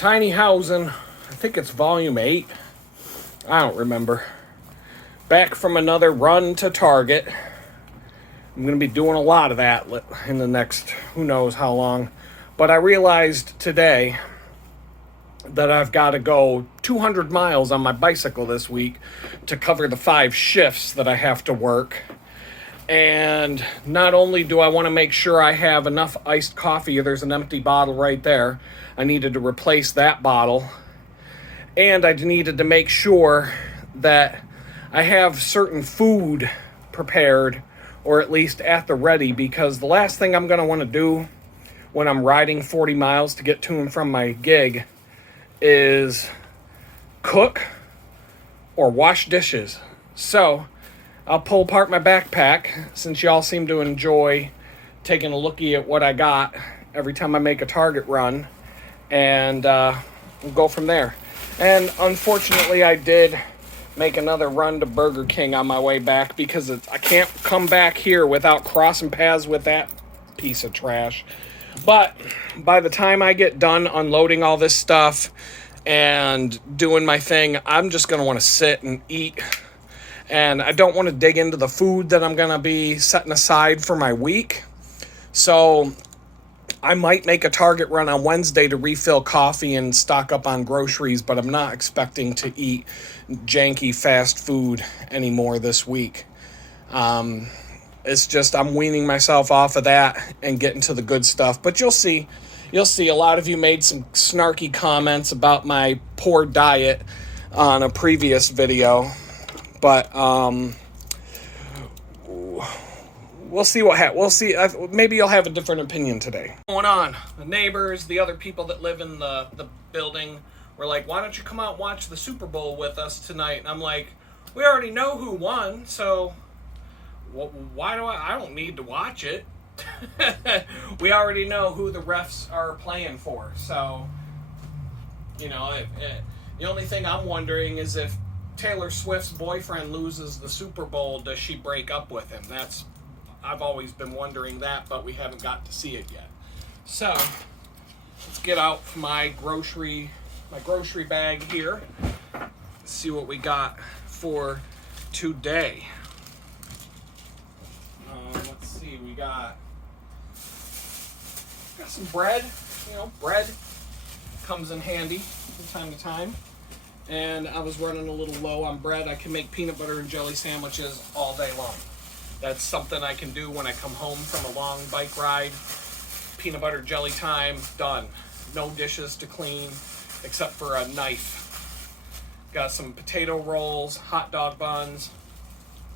Tiny Housin, I think it's volume 8. I don't remember. Back from another run to Target. I'm going to be doing a lot of that in the next who knows how long. But I realized today that I've got to go 200 miles on my bicycle this week to cover the 5 shifts that I have to work. And not only do I want to make sure I have enough iced coffee, there's an empty bottle right there. I needed to replace that bottle. And I needed to make sure that I have certain food prepared, or at least at the ready, because the last thing I'm going to want to do when I'm riding 40 miles to get to and from my gig is cook or wash dishes. So I'll pull apart my backpack, since y'all seem to enjoy taking a lookie at what I got every time I make a Target run, and we'll go from there. And unfortunately, I did make another run to Burger King on my way back, because I can't come back here without crossing paths with that piece of trash. But by the time I get done unloading all this stuff and doing my thing, I'm just going to want to sit and eat. And I don't want to dig into the food that I'm going to be setting aside for my week. So I might make a Target run on Wednesday to refill coffee and stock up on groceries, but I'm not expecting to eat janky fast food anymore this week. It's just I'm weaning myself off of that and getting to the good stuff. But you'll see a lot of you made some snarky comments about my poor diet on a previous video. But we'll see what happens. We'll see. Maybe you'll have a different opinion today. What's going on? The neighbors, the other people that live in the building were like, why don't you come out and watch the Super Bowl with us tonight? And I'm like, we already know who won, so why do I don't need to watch it. We already know who the refs are playing for. So, the only thing I'm wondering is if Taylor Swift's boyfriend loses the Super Bowl, does she break up with him? I've always been wondering that, but we haven't got to see it yet. So let's get out my grocery bag here. See what we got for today. Let's see, we got some bread. Bread comes in handy from time to time. And I was running a little low on bread. I can make peanut butter and jelly sandwiches all day long. That's something I can do when I come home from a long bike ride. Peanut butter jelly time, done. No dishes to clean except for a knife. Got some potato rolls, hot dog buns.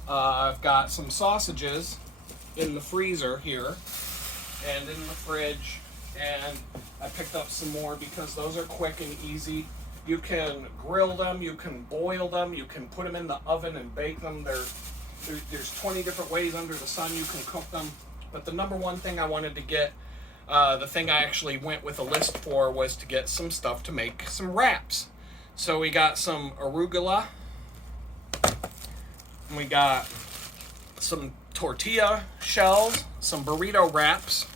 I've got some sausages in the freezer here and in the fridge. And I picked up some more because those are quick and easy. You can grill them, you can boil them, you can put them in the oven and bake them. There's 20 different ways under the sun you can cook them. But the number one thing I wanted to get, the thing I actually went with a list for, was to get some stuff to make some wraps. So we got some arugula. And we got some tortilla shells, some burrito wraps.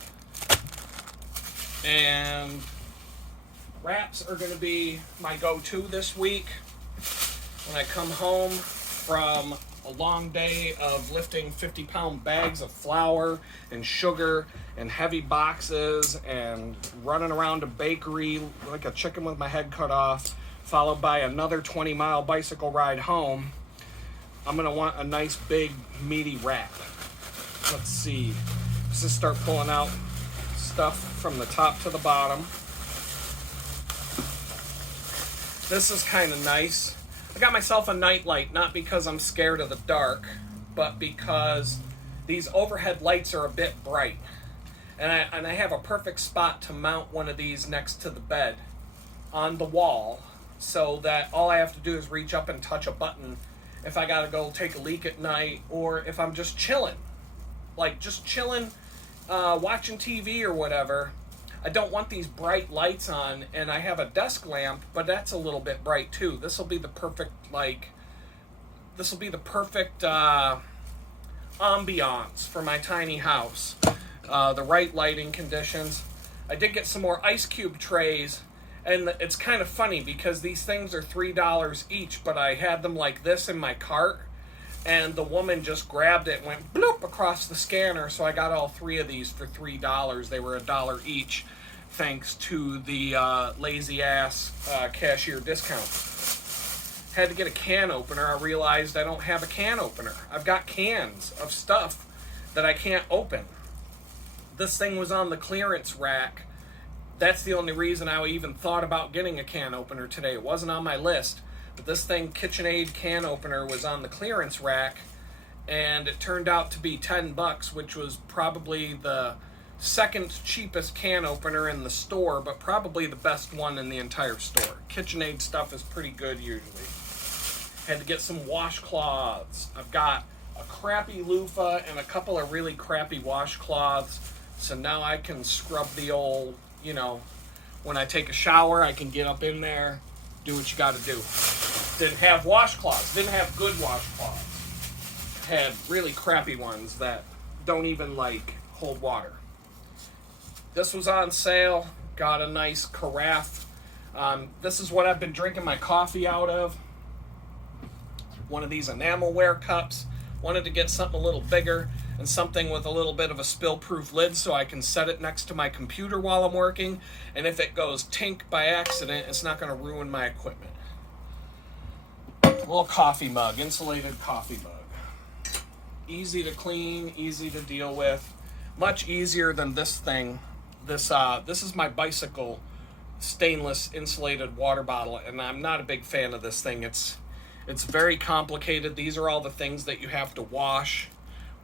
And wraps are going to be my go-to this week when I come home from a long day of lifting 50-pound bags of flour and sugar and heavy boxes and running around a bakery like a chicken with my head cut off, followed by another 20-mile bicycle ride home. I'm going to want a nice big meaty wrap. Let's see. Let's just start pulling out stuff from the top to the bottom. This is kind of nice. I got myself a nightlight, not because I'm scared of the dark, but because these overhead lights are a bit bright. And I have a perfect spot to mount one of these next to the bed on the wall, so that all I have to do is reach up and touch a button if I gotta go take a leak at night, or if I'm just chilling. Watching TV or whatever. I don't want these bright lights on, and I have a desk lamp, but that's a little bit bright too. This will be the perfect ambiance for my tiny house. The right lighting conditions. I did get some more ice cube trays, And it's kind of funny because these things are $3 each, but I had them like this in my cart, and the woman just grabbed it and went bloop across the scanner, so I got all 3 of these for $3. They were $1 each, thanks to the lazy ass cashier discount. Had to get a can opener. I realized I don't have a can opener. I've got cans of stuff that I can't open. This thing was on the clearance rack. That's the only reason I even thought about getting a can opener today. It wasn't on my list, but this thing, KitchenAid can opener, was on the clearance rack, and it turned out to be $10, which was probably the second cheapest can opener in the store, but probably the best one in the entire store. KitchenAid stuff is pretty good usually. Had to get some washcloths. I've got a crappy loofah and a couple of really crappy washcloths, so now I can scrub the old, you know, when I take a shower, I can get up in there, do what you got to do. Didn't have washcloths. Didn't have good washcloths. Had really crappy ones that don't even, like, hold water. This was on sale. Got a nice carafe. This is what I've been drinking my coffee out of. One of these enamelware cups. Wanted to get something a little bigger and something with a little bit of a spill-proof lid so I can set it next to my computer while I'm working, and if it goes tink by accident, it's not going to ruin my equipment. A little coffee mug, insulated coffee mug. Easy to clean, easy to deal with. Much easier than this thing. This is my bicycle stainless insulated water bottle, and I'm not a big fan of this thing. It's very complicated. These are all the things that you have to wash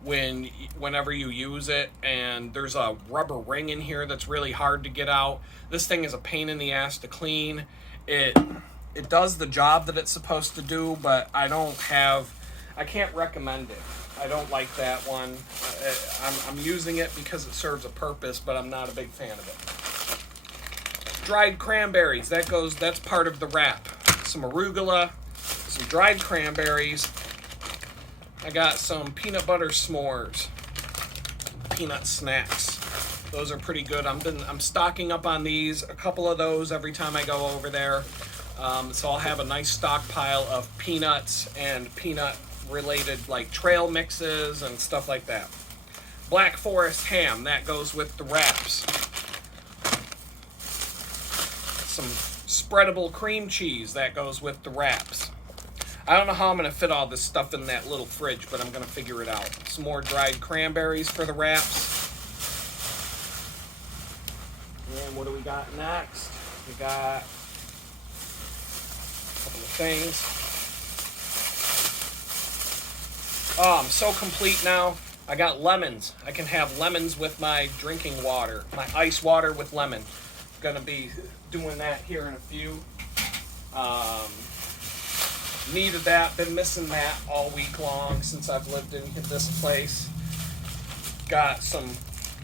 whenever you use it, and there's a rubber ring in here that's really hard to get out. This thing is a pain in the ass to clean. It does the job that it's supposed to do, but I can't recommend it. I don't like that one. I'm using it because it serves a purpose, but I'm not a big fan of it. Dried cranberries, that's part of the wrap. Some arugula, some dried cranberries. I got some peanut butter s'mores, peanut snacks. Those are pretty good. I'm stocking up on these, a couple of those every time I go over there. So I'll have a nice stockpile of peanuts and peanut-related like trail mixes and stuff like that. Black Forest ham, that goes with the wraps. Some spreadable cream cheese, that goes with the wraps. I don't know how I'm going to fit all this stuff in that little fridge, but I'm going to figure it out. Some more dried cranberries for the wraps. And what do we got next? We got a couple of things. Oh, I'm so complete now. I got lemons. I can have lemons with my drinking water, my ice water with lemon. I'm going to be doing that here in a few. Needed that, been missing that all week long since I've lived in this place. Got some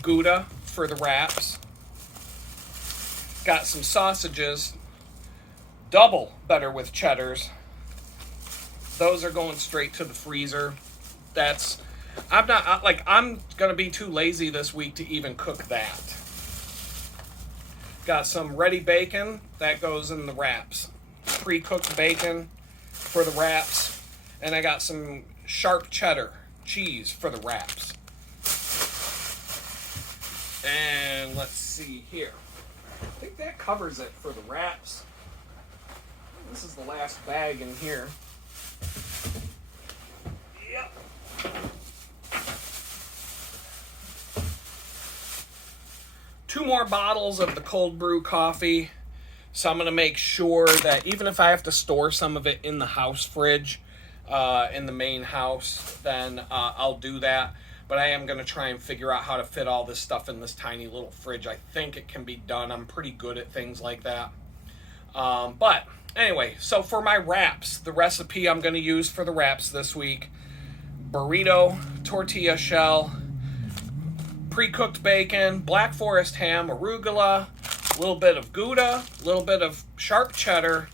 Gouda for the wraps. Got some sausages, double better with cheddars. Those are going straight to the freezer. I'm gonna be too lazy this week to even cook that. Got some ready bacon, that goes in the wraps. Pre-cooked bacon for the wraps, and I got some sharp cheddar cheese for the wraps. And let's see here. I think that covers it for the wraps. This is the last bag in here. Yep. Two more bottles of the cold brew coffee. So I'm going to make sure that even if I have to store some of it in the house fridge, in the main house, then I'll do that. But I am going to try and figure out how to fit all this stuff in this tiny little fridge. I think it can be done. I'm pretty good at things like that. But anyway, so for my wraps, the recipe I'm going to use for the wraps this week: burrito, tortilla shell, pre-cooked bacon, Black Forest ham, arugula, a little bit of Gouda, a little bit of sharp cheddar,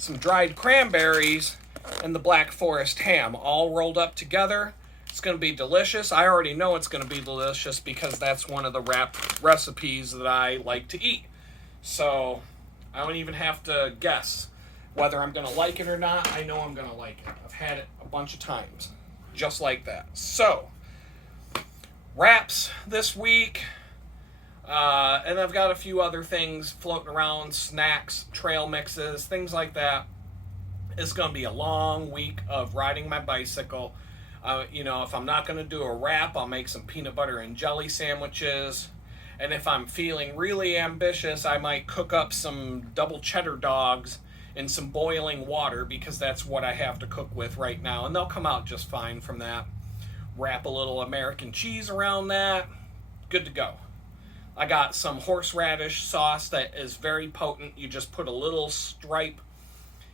some dried cranberries, and the Black Forest ham, all rolled up together. It's going to be delicious. I already know it's going to be delicious because that's one of the wrap recipes that I like to eat. So I don't even have to guess whether I'm going to like it or not. I know I'm going to like it. I've had it a bunch of times, just like that. So, wraps this week. And I've got a few other things floating around, snacks, trail mixes, things like that. It's going to be a long week of riding my bicycle. If I'm not going to do a wrap, I'll make some peanut butter and jelly sandwiches. And if I'm feeling really ambitious, I might cook up some double cheddar dogs in some boiling water, because that's what I have to cook with right now. And they'll come out just fine from that. Wrap a little American cheese around that. Good to go. I got some horseradish sauce that is very potent. You just put a little stripe.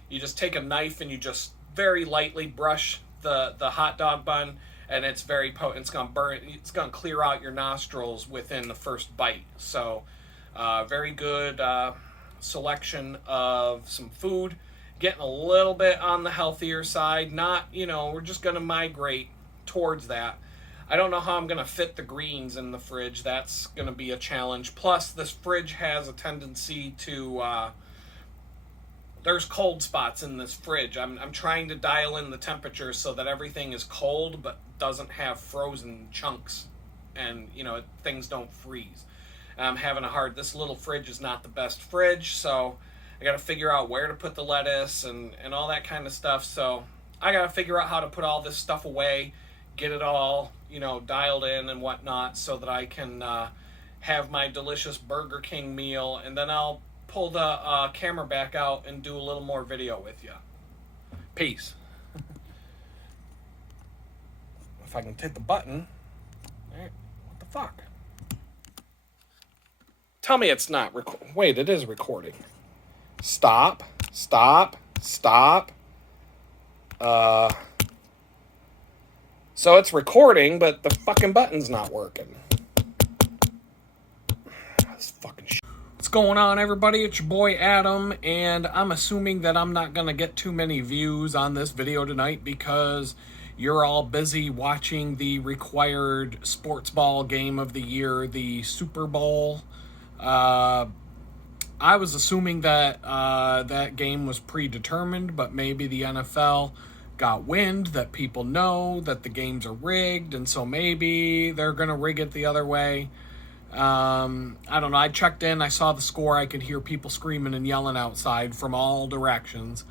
You just take a knife and you just very lightly brush the hot dog bun, and it's very potent. It's gonna burn. It's gonna clear out your nostrils within the first bite. So, very good selection of some food. Getting a little bit on the healthier side. Not, we're just gonna migrate towards that. I don't know how I'm gonna fit the greens in the fridge. That's gonna be a challenge. Plus, this fridge has a tendency to there's cold spots in this fridge. I'm trying to dial in the temperature so that everything is cold but doesn't have frozen chunks, and things don't freeze. I'm having this little fridge is not the best fridge, so I got to figure out where to put the lettuce and all that kind of stuff. So I got to figure out how to put all this stuff away, get it all dialed in and whatnot, so that I can have my delicious Burger King meal, and then I'll pull the camera back out and do a little more video with you. Peace. If I can hit the button. What the fuck? Tell me it's not wait, it is recording. Stop. So it's recording, but the fucking button's not working. This fucking shit. What's going on, everybody? It's your boy Adam, and I'm assuming that I'm not gonna get too many views on this video tonight because you're all busy watching the required sports ball game of the year, the Super Bowl. I was assuming that that game was predetermined, but maybe the NFL got wind that people know that the games are rigged, and so maybe they're going to rig it the other way. I don't know. I checked in. I saw the score. I could hear people screaming and yelling outside from all directions.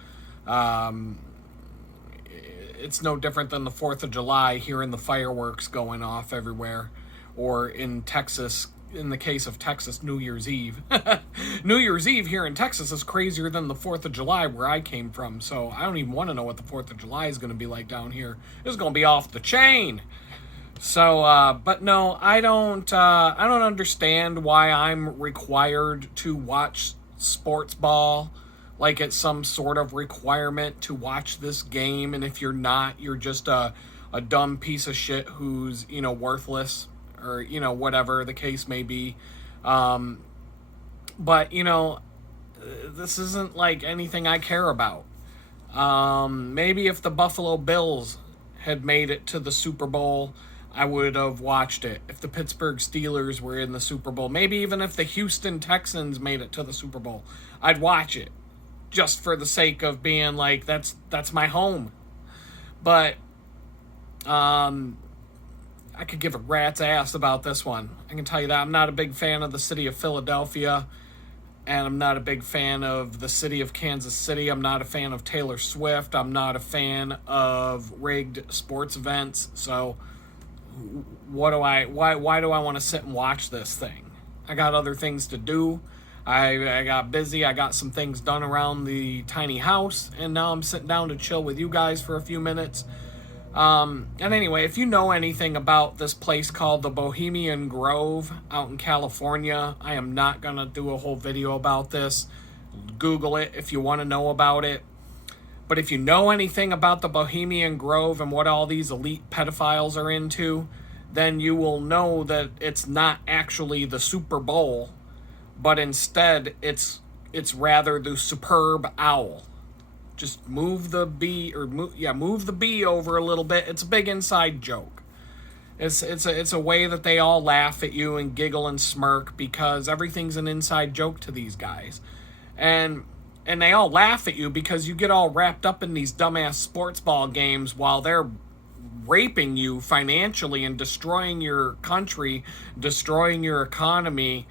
It's no different than the 4th of July, hearing the fireworks going off everywhere. Or in Texas, in the case of Texas, New Year's Eve. New Year's Eve here in Texas is crazier than the 4th of July where I came from. So I don't even want to know what the 4th of July is going to be like down here. It's going to be off the chain. So, but no, I don't understand why I'm required to watch sports ball. Like it's some sort of requirement to watch this game. And if you're not, you're just a dumb piece of shit who's, worthless, or, whatever the case may be. But, this isn't like anything I care about. Maybe if the Buffalo Bills had made it to the Super Bowl, I would have watched it. If the Pittsburgh Steelers were in the Super Bowl, maybe even if the Houston Texans made it to the Super Bowl, I'd watch it just for the sake of being like, that's my home. But I could give a rat's ass about this one. I can tell you that. I'm not a big fan of the city of Philadelphia, and I'm not a big fan of the city of Kansas City. I'm not a fan of Taylor Swift. I'm not a fan of rigged sports events. So why do I want to sit and watch this thing? I got other things to do. I got busy. I got some things done around the tiny house, and now I'm sitting down to chill with you guys for a few minutes. And anyway, if you know anything about this place called the Bohemian Grove out in California, I am not going to do a whole video about this. Google it if you want to know about it. But if you know anything about the Bohemian Grove and what all these elite pedophiles are into, then you will know that it's not actually the Super Bowl, but instead it's rather the Superb Owl. Just move the B over a little bit. It's a big inside joke. It's a way that they all laugh at you and giggle and smirk because everything's an inside joke to these guys. and they all laugh at you because you get all wrapped up in these dumbass sports ball games while they're raping you financially and destroying your country, destroying your economy,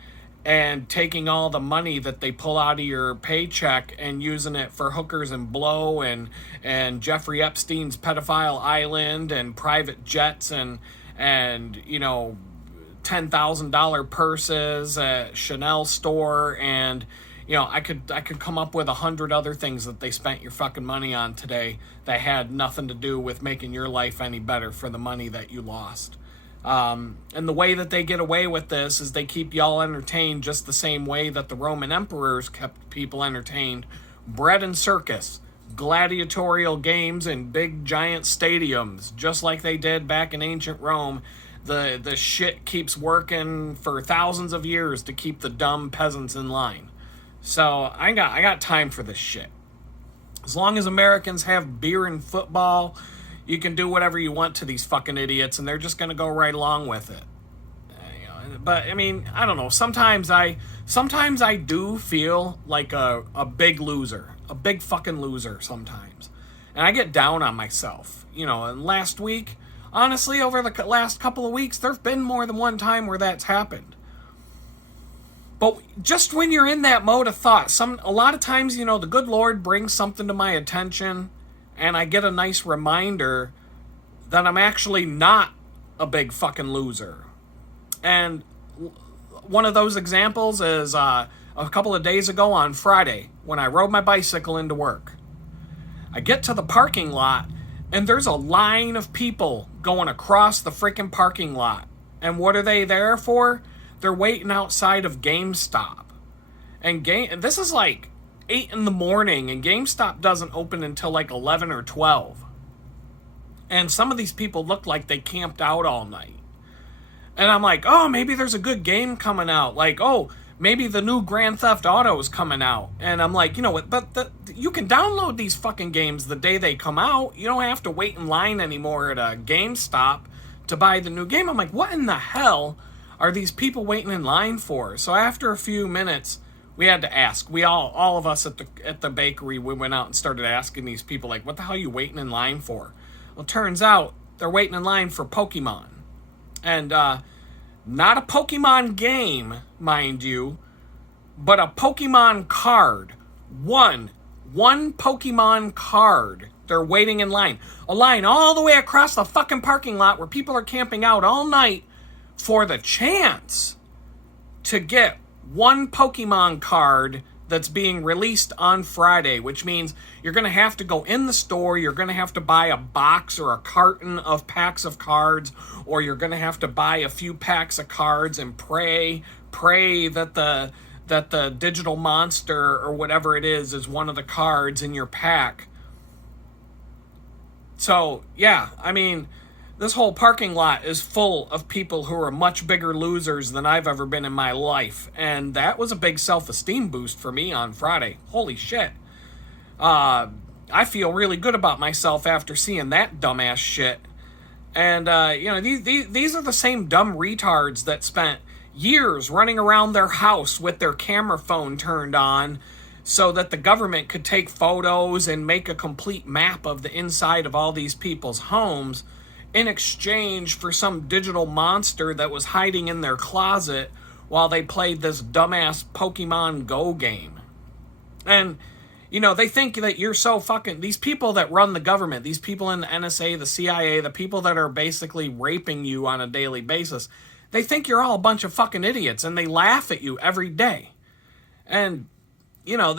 and taking all the money that they pull out of your paycheck and using it for hookers and blow and Jeffrey Epstein's pedophile island and private jets and you know, $10,000 purses at Chanel store, and you know, I could come up with 100 other things that they spent your fucking money on today that had nothing to do with making your life any better for the money that you lost. And the way that they get away with this is they keep y'all entertained just the same way that the Roman emperors kept people entertained. Bread and circus, gladiatorial games in big giant stadiums, just like they did back in ancient Rome. The shit keeps working for thousands of years to keep the dumb peasants in line. So I got time for this shit. As long as Americans have beer and football, you can do whatever you want to these fucking idiots, and they're just gonna go right along with it. But I mean, I don't know. Sometimes I do feel like a big loser, a big fucking loser sometimes, and I get down on myself. You know, and last week, honestly, over the last couple of weeks, there've been more than one time where that's happened. But just when you're in that mode of thought, a lot of times, you know, the good Lord brings something to my attention, and I get a nice reminder that I'm actually not a big fucking loser. And one of those examples is a couple of days ago on Friday when I rode my bicycle into work. I get to the parking lot, and there's a line of people going across the freaking parking lot. And what are they there for? They're waiting outside of GameStop. And this is like 8 in the morning, and GameStop doesn't open until like 11 or 12. And some of these people look like they camped out all night. And I'm like, oh, maybe there's a good game coming out. Like, oh, maybe the new Grand Theft Auto is coming out. And I'm like, you know what, but you can download these fucking games the day they come out. You don't have to wait in line anymore at a GameStop to buy the new game. I'm like, what in the hell are these people waiting in line for? So after a few minutes, we had to ask. We all of us at the bakery, we went out and started asking these people, like, what the hell are you waiting in line for? Well, turns out they're waiting in line for Pokemon. And not a Pokemon game, mind you, but a Pokemon card. One Pokemon card. They're waiting in line. A line all the way across the fucking parking lot where people are camping out all night for the chance to get one Pokemon card that's being released on Friday, which means you're going to have to go in the store, you're going to have to buy a box or a carton of packs of cards, or you're going to have to buy a few packs of cards and pray that the digital monster or whatever it is one of the cards in your pack. So, yeah, I mean, this whole parking lot is full of people who are much bigger losers than I've ever been in my life. And that was a big self-esteem boost for me on Friday. Holy shit. I feel really good about myself after seeing that dumbass shit. And, you know, these are the same dumb retards that spent years running around their house with their camera phone turned on so that the government could take photos and make a complete map of the inside of all these people's homes in exchange for some digital monster that was hiding in their closet while they played this dumbass Pokemon Go game. And, you know, they think that you're so fucking... These people that run the government, these people in the NSA, the CIA, the people that are basically raping you on a daily basis, they think you're all a bunch of fucking idiots, and they laugh at you every day. And, you know,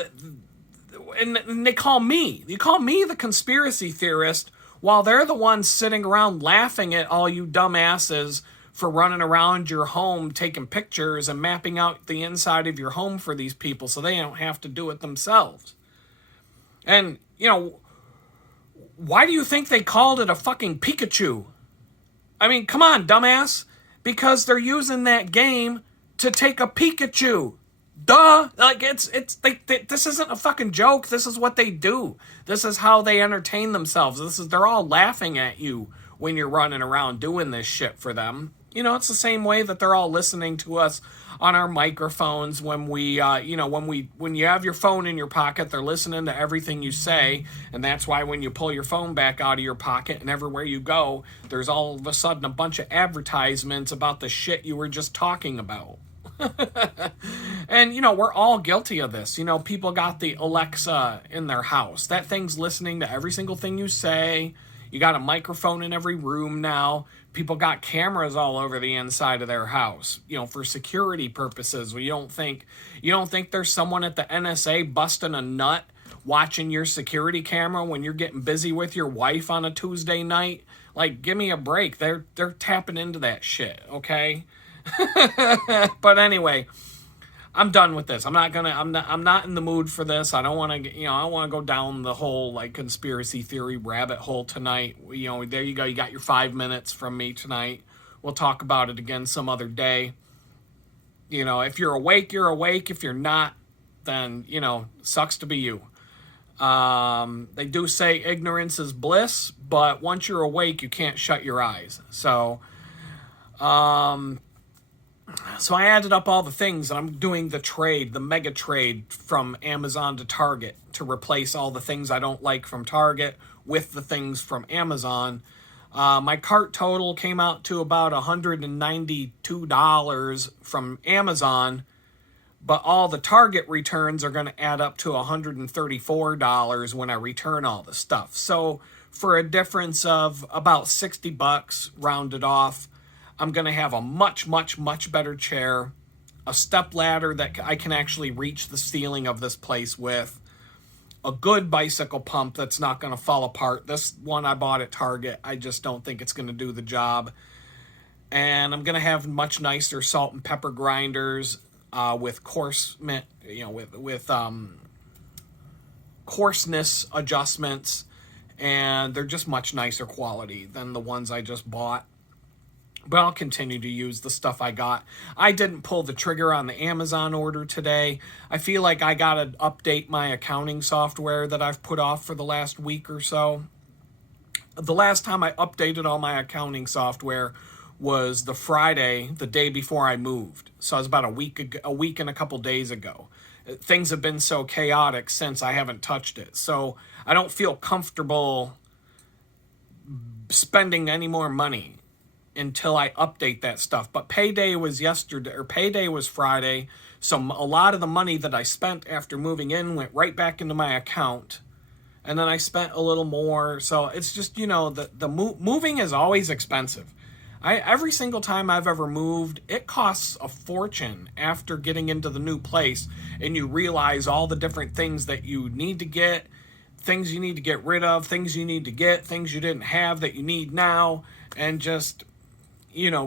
and they call me the conspiracy theorist, while they're the ones sitting around laughing at all you dumbasses for running around your home taking pictures and mapping out the inside of your home for these people so they don't have to do it themselves. And, you know, why do you think they called it a fucking Pikachu? I mean, come on, dumbass. Because they're using that game to take a Pikachu. Duh! Like, this isn't a fucking joke. This is what they do. This is how they entertain themselves. They're all laughing at you when you're running around doing this shit for them. You know, it's the same way that they're all listening to us on our microphones when when you have your phone in your pocket, they're listening to everything you say. And that's why when you pull your phone back out of your pocket and everywhere you go, there's all of a sudden a bunch of advertisements about the shit you were just talking about. And, we're all guilty of this. People got the Alexa in their house. That thing's listening to every single thing you say. You got a microphone in every room now. People got cameras all over the inside of their house, for security purposes. You don't think there's someone at the NSA busting a nut watching your security camera when you're getting busy with your wife on a Tuesday night? Like, give me a break. They're tapping into that shit, okay? But anyway, I'm done with this. I'm not in the mood for this. I don't want to, I want to go down the whole like conspiracy theory rabbit hole tonight. There you go. You got your 5 minutes from me tonight. We'll talk about it again some other day. If you're awake, you're awake. If you're not, then, sucks to be you. They do say ignorance is bliss, but once you're awake, you can't shut your eyes. So I added up all the things, and I'm doing the mega trade from Amazon to Target to replace all the things I don't like from Target with the things from Amazon. My cart total came out to about $192 from Amazon, but all the Target returns are going to add up to $134 when I return all the stuff. So for a difference of about $60 rounded off, I'm going to have a much, much, much better chair, a step ladder that I can actually reach the ceiling of this place with, a good bicycle pump that's not going to fall apart. This one I bought at Target, I just don't think it's going to do the job. And I'm going to have much nicer salt and pepper grinders with coarseness adjustments, and they're just much nicer quality than the ones I just bought. But I'll continue to use the stuff I got. I didn't pull the trigger on the Amazon order today. I feel like I got to update my accounting software that I've put off for the last week or so. The last time I updated all my accounting software was the Friday, the day before I moved. So it was about a week and a couple days ago. Things have been so chaotic since I haven't touched it. So I don't feel comfortable spending any more money until I update that stuff. But payday was Friday, so a lot of the money that I spent after moving in went right back into my account, and then I spent a little more. So it's just, moving is always expensive. Every single time I've ever moved, it costs a fortune after getting into the new place, and you realize all the different things that you need to get, things you need to get rid of, things you need to get, things you didn't have that you need now, and just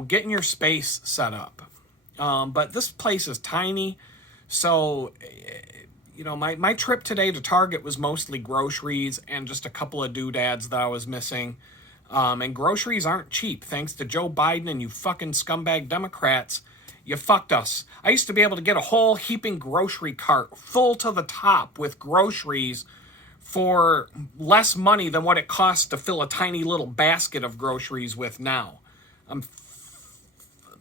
getting your space set up. But this place is tiny. So, my trip today to Target was mostly groceries and just a couple of doodads that I was missing. And groceries aren't cheap. Thanks to Joe Biden and you fucking scumbag Democrats, you fucked us. I used to be able to get a whole heaping grocery cart full to the top with groceries for less money than what it costs to fill a tiny little basket of groceries with now. I'm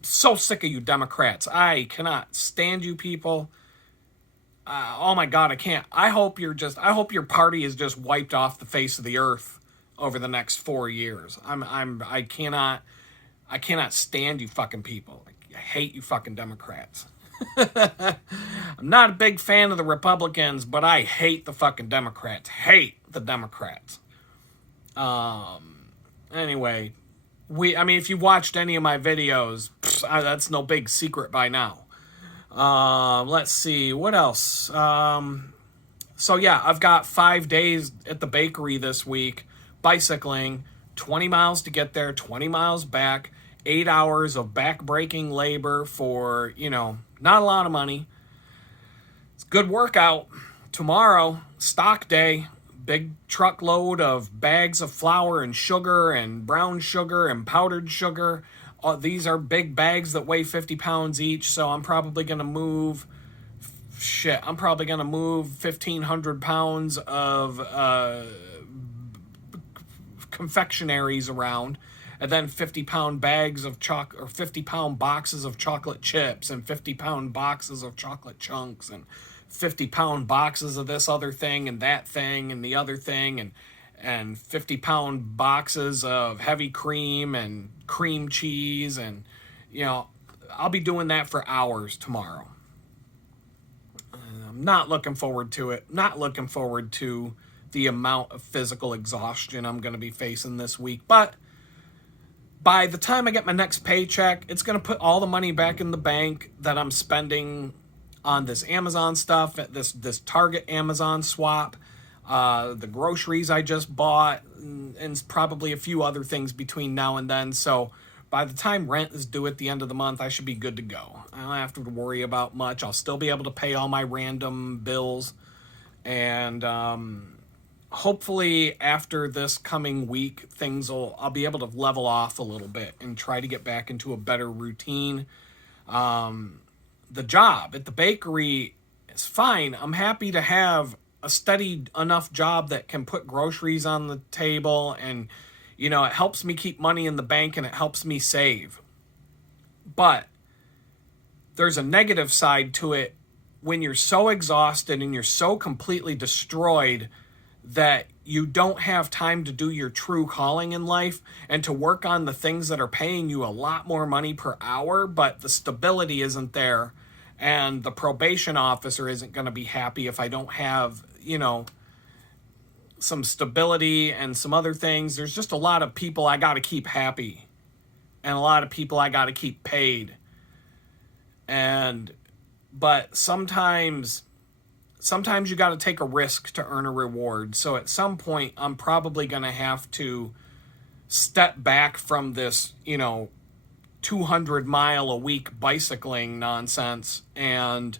so sick of you Democrats. I cannot stand you people. Oh my God, I can't. I hope your party is just wiped off the face of the earth over the next 4 years. I cannot stand you fucking people. I hate you fucking Democrats. I'm not a big fan of the Republicans, but I hate the fucking Democrats. Hate the Democrats. Anyway, if you watched any of my videos, that's no big secret by now. Let's see, what else? So yeah, I've got 5 days at the bakery this week, bicycling, 20 miles to get there, 20 miles back, 8 hours of back-breaking labor for, not a lot of money. It's a good workout. Tomorrow, stock day. Big truckload of bags of flour and sugar and brown sugar and powdered sugar. These are big bags that weigh 50 pounds each, so I'm probably going to move 1,500 pounds of confectionaries around. and then 50-pound bags of 50-pound boxes of chocolate chips, and 50-pound boxes of chocolate chunks, and 50-pound boxes of this other thing and that thing and the other thing, and 50-pound boxes of heavy cream and cream cheese. And I'll be doing that for hours tomorrow. I'm not looking forward to it. Not looking forward to the amount of physical exhaustion I'm going to be facing this week. But by the time I get my next paycheck, it's going to put all the money back in the bank that I'm spending on this Amazon stuff, this Target Amazon swap, the groceries I just bought, and probably a few other things between now and then. So by the time rent is due at the end of the month, I should be good to go. I don't have to worry about much. I'll still be able to pay all my random bills. And hopefully after this coming week, I'll be able to level off a little bit and try to get back into a better routine. The job at the bakery is fine. I'm happy to have a steady enough job that can put groceries on the table, and it helps me keep money in the bank and it helps me save. But there's a negative side to it when you're so exhausted and you're so completely destroyed that you don't have time to do your true calling in life and to work on the things that are paying you a lot more money per hour, but the stability isn't there. And the probation officer isn't going to be happy if I don't have, some stability and some other things. There's just a lot of people I got to keep happy, and a lot of people I got to keep paid. But sometimes you got to take a risk to earn a reward. So at some point, I'm probably going to have to step back from this, 200-mile-a-week bicycling nonsense and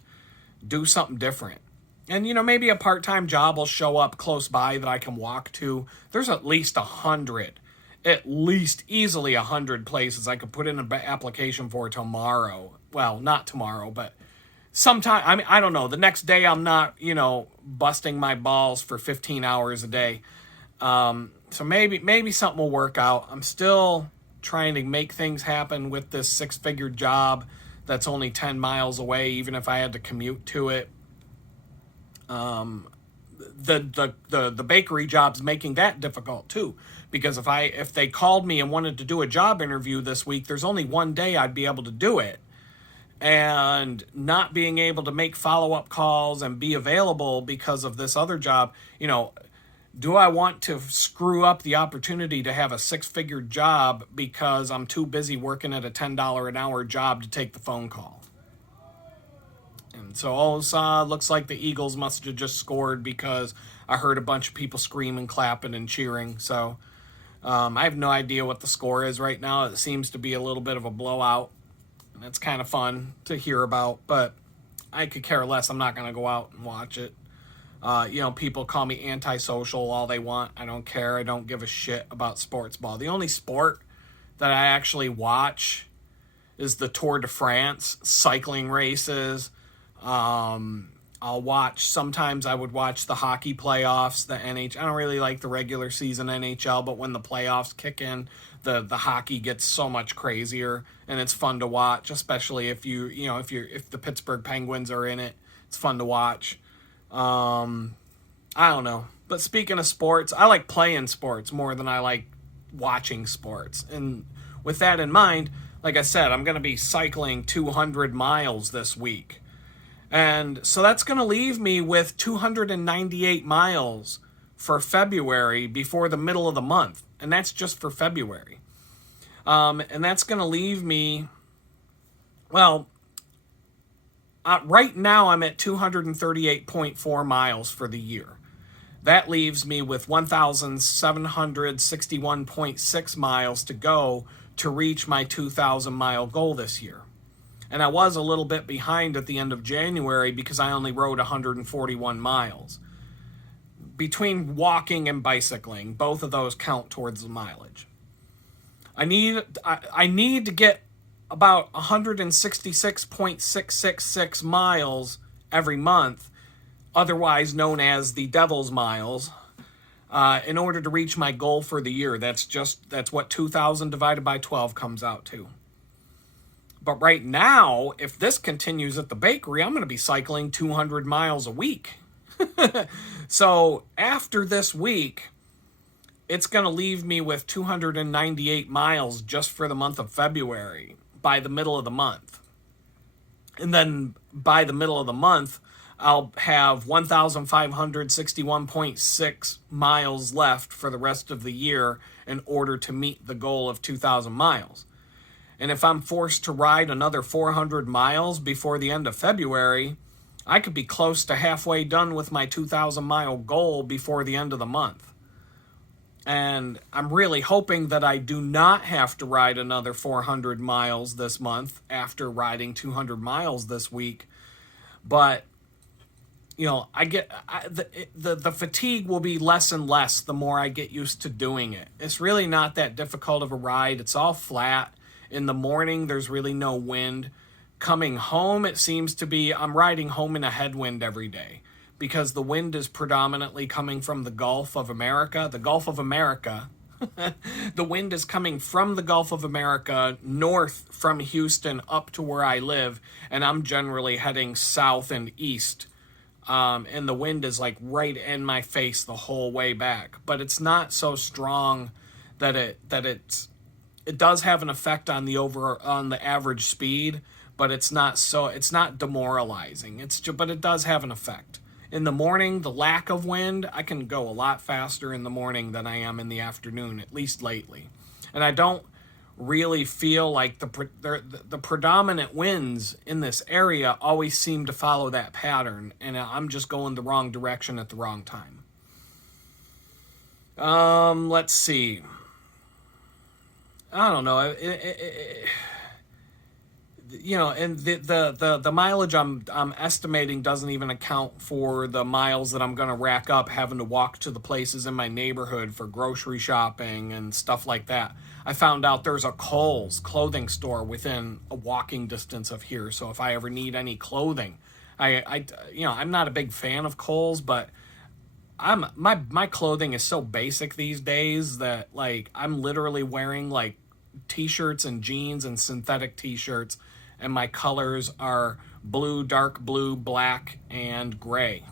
do something different. And, maybe a part-time job will show up close by that I can walk to. There's at least easily 100 places I could put in an application for tomorrow. Well, not tomorrow, but sometime. I mean, I don't know. The next day I'm not, busting my balls for 15 hours a day. So maybe something will work out. I'm still trying to make things happen with this 6-figure job that's only 10 miles away, even if I had to commute to it. The bakery job's making that difficult too, because if they called me and wanted to do a job interview this week, there's only one day I'd be able to do it. And not being able to make follow-up calls and be available because of this other job, do I want to screw up the opportunity to have a 6-figure job because I'm too busy working at a $10 an hour job to take the phone call? And so looks like the Eagles must have just scored because I heard a bunch of people screaming, clapping, and cheering. So I have no idea what the score is right now. It seems to be a little bit of a blowout. And it's kind of fun to hear about, but I could care less. I'm not going to go out and watch it. People call me antisocial all they want. I don't care. I don't give a shit about sports ball. The only sport that I actually watch is the Tour de France, cycling races. Sometimes I would watch the hockey playoffs, the NHL. I don't really like the regular season NHL, but when the playoffs kick in, the hockey gets so much crazier, and it's fun to watch, especially if if the Pittsburgh Penguins are in it. It's fun to watch. I don't know. But speaking of sports, I like playing sports more than I like watching sports. And with that in mind, like I said, I'm going to be cycling 200 miles this week. And so that's going to leave me with 298 miles for February before the middle of the month. And that's just for February. And that's going to leave me, right now I'm at 238.4 miles for the year. That leaves me with 1,761.6 miles to go to reach my 2,000-mile goal this year. And I was a little bit behind at the end of January because I only rode 141 miles. Between walking and bicycling, both of those count towards the mileage. I need to get about 166.666 miles every month, otherwise known as the Devil's Miles. in order to reach my goal for the year. That's what 2,000 divided by 12 comes out to. But right now, if this continues at the bakery, I'm going to be cycling 200 miles a week. So after this week, it's going to leave me with 298 miles just for the month of February by the middle of the month. And then by the middle of the month, I'll have 1,561.6 miles left for the rest of the year in order to meet the goal of 2,000 miles. And if I'm forced to ride another 400 miles before the end of February, I could be close to halfway done with my 2,000 mile goal before the end of the month. And I'm really hoping that I do not have to ride another 400 miles this month after riding 200 miles this week. But, you know, the fatigue will be less and less the more I get used to doing it. It's really not that difficult of a ride. It's all flat. In the morning, there's really no wind. Coming home, it seems to be, I'm riding home in a headwind every day because the wind is predominantly coming from the Gulf of America. The Gulf of America, the wind is coming from the Gulf of America north from Houston up to where I live, and I'm generally heading south and east. And the wind is like right in my face the whole way back. But it's not so strong that it does have an effect on the average speed, but it's not demoralizing. But it does have an effect. In the morning, the lack of wind, I can go a lot faster in the morning than I am in the afternoon, at least lately. And I don't really feel like the predominant winds in this area always seem to follow that pattern, and I'm just going the wrong direction at the wrong time. Let's see. I don't know. And the mileage I'm estimating doesn't even account for the miles that I'm going to rack up having to walk to the places in my neighborhood for grocery shopping and stuff like that. I found out there's a Kohl's clothing store within a walking distance of here, so if I ever need any clothing, I'm not a big fan of Kohl's, but my clothing is so basic these days that like I'm literally wearing like t-shirts and jeans and synthetic t-shirts, and my colors are blue, dark blue, black, and gray.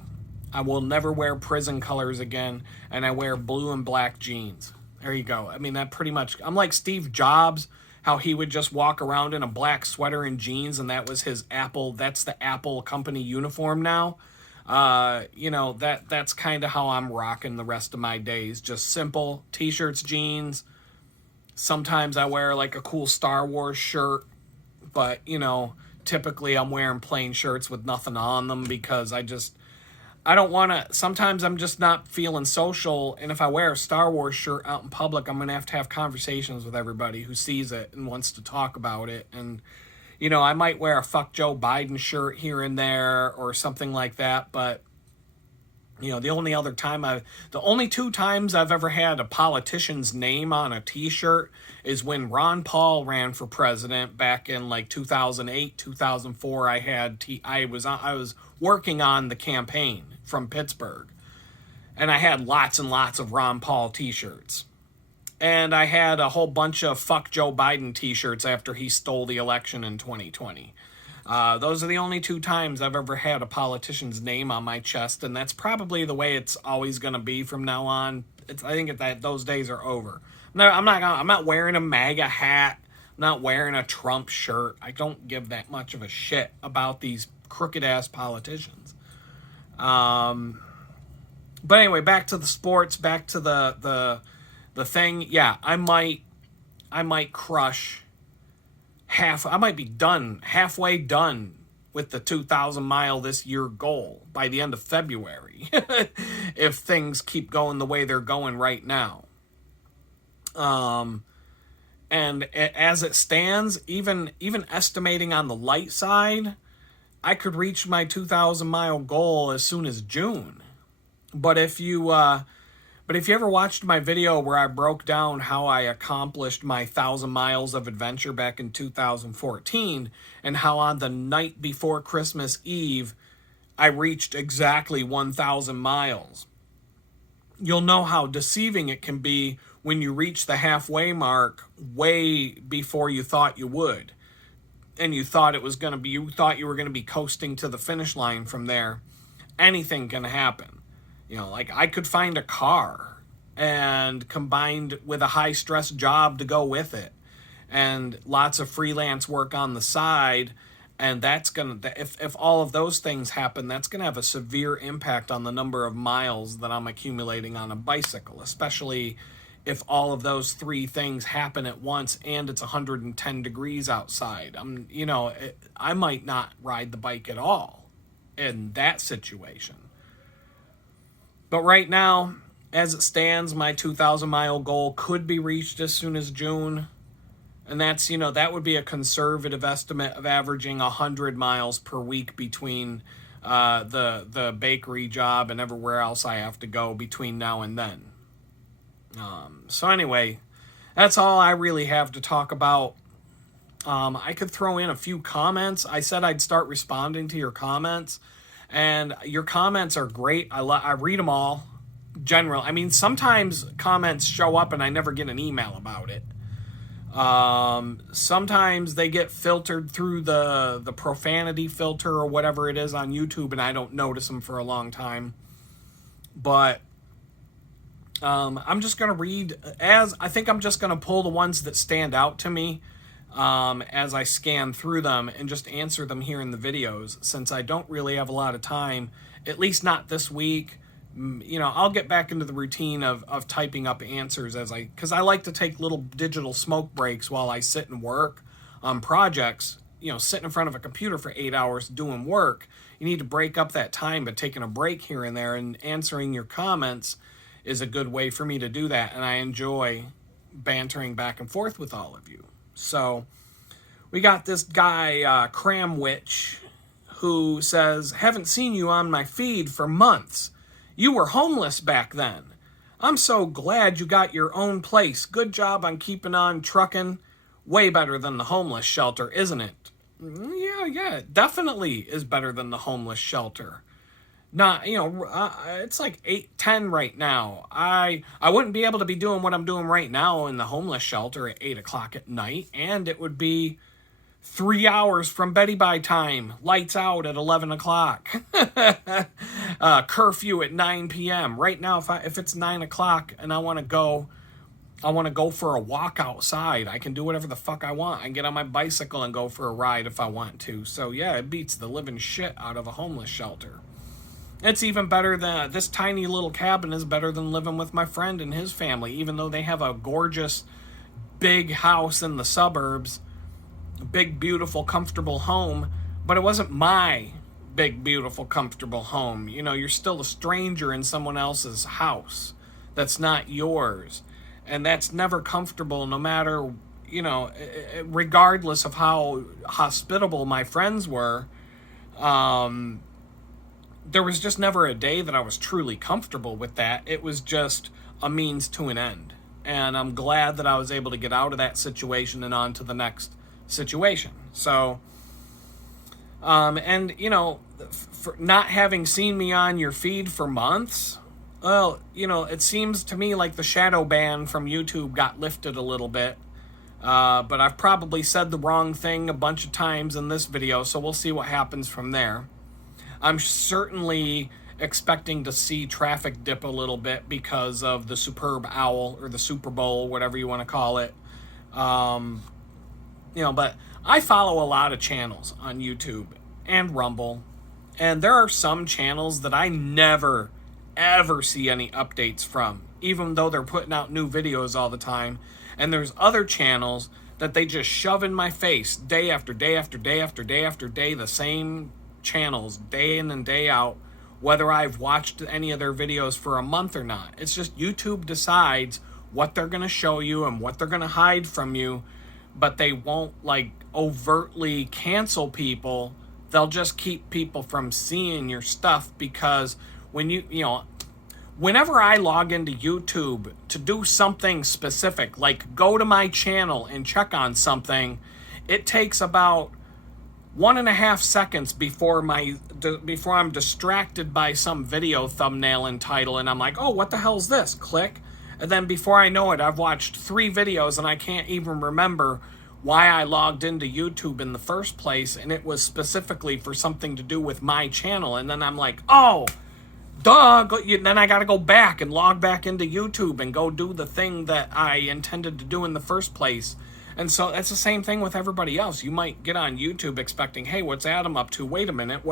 I will never wear prison colors again, and I wear blue and black jeans. There you go. I mean, that pretty much, I'm like Steve Jobs, how he would just walk around in a black sweater and jeans, and that was his that's the Apple company uniform now. That's kind of how I'm rocking the rest of my days. Just simple t-shirts, jeans. Sometimes I wear like a cool Star Wars shirt, but typically I'm wearing plain shirts with nothing on them because I don't want to. Sometimes I'm just not feeling social, and if I wear a Star Wars shirt out in public, I'm going to have conversations with everybody who sees it and wants to talk about it. And I might wear a fuck Joe Biden shirt here and there or something like that, but the only two times I've ever had a politician's name on a t-shirt is when Ron Paul ran for president back in like 2008, 2004. I was working on the campaign from Pittsburgh, and I had lots and lots of Ron Paul t-shirts. And I had a whole bunch of fuck Joe Biden t-shirts after he stole the election in 2020. Those are the only two times I've ever had a politician's name on my chest, and that's probably the way it's always going to be from now on. I think that those days are over. I'm not wearing a MAGA hat. I'm not wearing a Trump shirt. I don't give that much of a shit about these crooked ass politicians. But anyway, back to the sports, back to the thing. Yeah, I might crush. I might be halfway done with the 2,000 mile this year goal by the end of February if things keep going the way they're going right now. And as it stands, even estimating on the light side, I could reach my 2,000 mile goal as soon as June. But if you ever watched my video where I broke down how I accomplished my 1,000 miles of adventure back in 2014, and how on the night before Christmas Eve, I reached exactly 1,000 miles. you'll know how deceiving it can be when you reach the halfway mark way before you thought you would. And you thought you thought you were going to be coasting to the finish line from there. Anything can happen. Like I could find a car and combined with a high stress job to go with it and lots of freelance work on the side. And that's going to, if all of those things happen, that's going to have a severe impact on the number of miles that I'm accumulating on a bicycle, especially if all of those three things happen at once and it's 110 degrees outside. I might not ride the bike at all in that situation. But right now, as it stands, my 2,000 mile goal could be reached as soon as June. And that's, that would be a conservative estimate of averaging 100 miles per week between the bakery job and everywhere else I have to go between now and then. So anyway, that's all I really have to talk about. I could throw in a few comments. I said I'd start responding to your comments, and your comments are great. I read them all. Sometimes comments show up and I never get an email about it. Sometimes they get filtered through the profanity filter or whatever it is on YouTube, and I don't notice them for a long time. But I'm just going to read I'm just going to pull the ones that stand out to me as I scan through them and just answer them here in the videos, since I don't really have a lot of time, at least not this week. I'll get back into the routine of typing up answers because I like to take little digital smoke breaks while I sit and work on projects. Sitting in front of a computer for 8 hours doing work, you need to break up that time, but taking a break here and there and answering your comments is a good way for me to do that, and I enjoy bantering back and forth with all of you. So we got this guy, Cramwitch, who says, haven't seen you on my feed for months. You were homeless back then. I'm so glad you got your own place. Good job on keeping on trucking. Way better than the homeless shelter, isn't it? Yeah, it definitely is better than the homeless shelter. Not, it's like 8:10 right now. I wouldn't be able to be doing what I'm doing right now in the homeless shelter at 8 o'clock at night, and it would be 3 hours from Betty Bye time, lights out at 11 o'clock, curfew at 9 p.m. Right now, if it's 9 o'clock and I want to go for a walk outside, I can do whatever the fuck I want. I can get on my bicycle and go for a ride if I want to. So yeah, it beats the living shit out of a homeless shelter. It's even better than, this tiny little cabin is better than living with my friend and his family, even though they have a gorgeous big house in the suburbs, a big, beautiful, comfortable home, but it wasn't my big, beautiful, comfortable home. You're still a stranger in someone else's house that's not yours, and that's never comfortable, no matter, regardless of how hospitable my friends were. There was just never a day that I was truly comfortable with that. It was just a means to an end. And I'm glad that I was able to get out of that situation and on to the next situation. So, for not having seen me on your feed for months, well, it seems to me like the shadow ban from YouTube got lifted a little bit. But I've probably said the wrong thing a bunch of times in this video, so we'll see what happens from there. I'm certainly expecting to see traffic dip a little bit because of the Superb Owl or the Super Bowl, whatever you want to call it. But I follow a lot of channels on YouTube and Rumble, and there are some channels that I never, ever see any updates from, even though they're putting out new videos all the time. And there's other channels that they just shove in my face day after day after day after day after day, the same channels day in and day out, whether I've watched any of their videos for a month or not. It's just YouTube decides what they're going to show you and what they're going to hide from you, but they won't overtly cancel people. They'll just keep people from seeing your stuff, because whenever I log into YouTube to do something specific, like go to my channel and check on something, it takes about 1.5 seconds before I'm distracted by some video thumbnail and title, and I'm like, oh, what the hell's this? Click. And then before I know it, I've watched 3 videos and I can't even remember why I logged into YouTube in the first place, and it was specifically for something to do with my channel. And then I'm like, oh, duh. Then I gotta go back and log back into YouTube and go do the thing that I intended to do in the first place. And so that's the same thing with everybody else. You might get on YouTube expecting, hey, what's Adam up to? Wait a minute,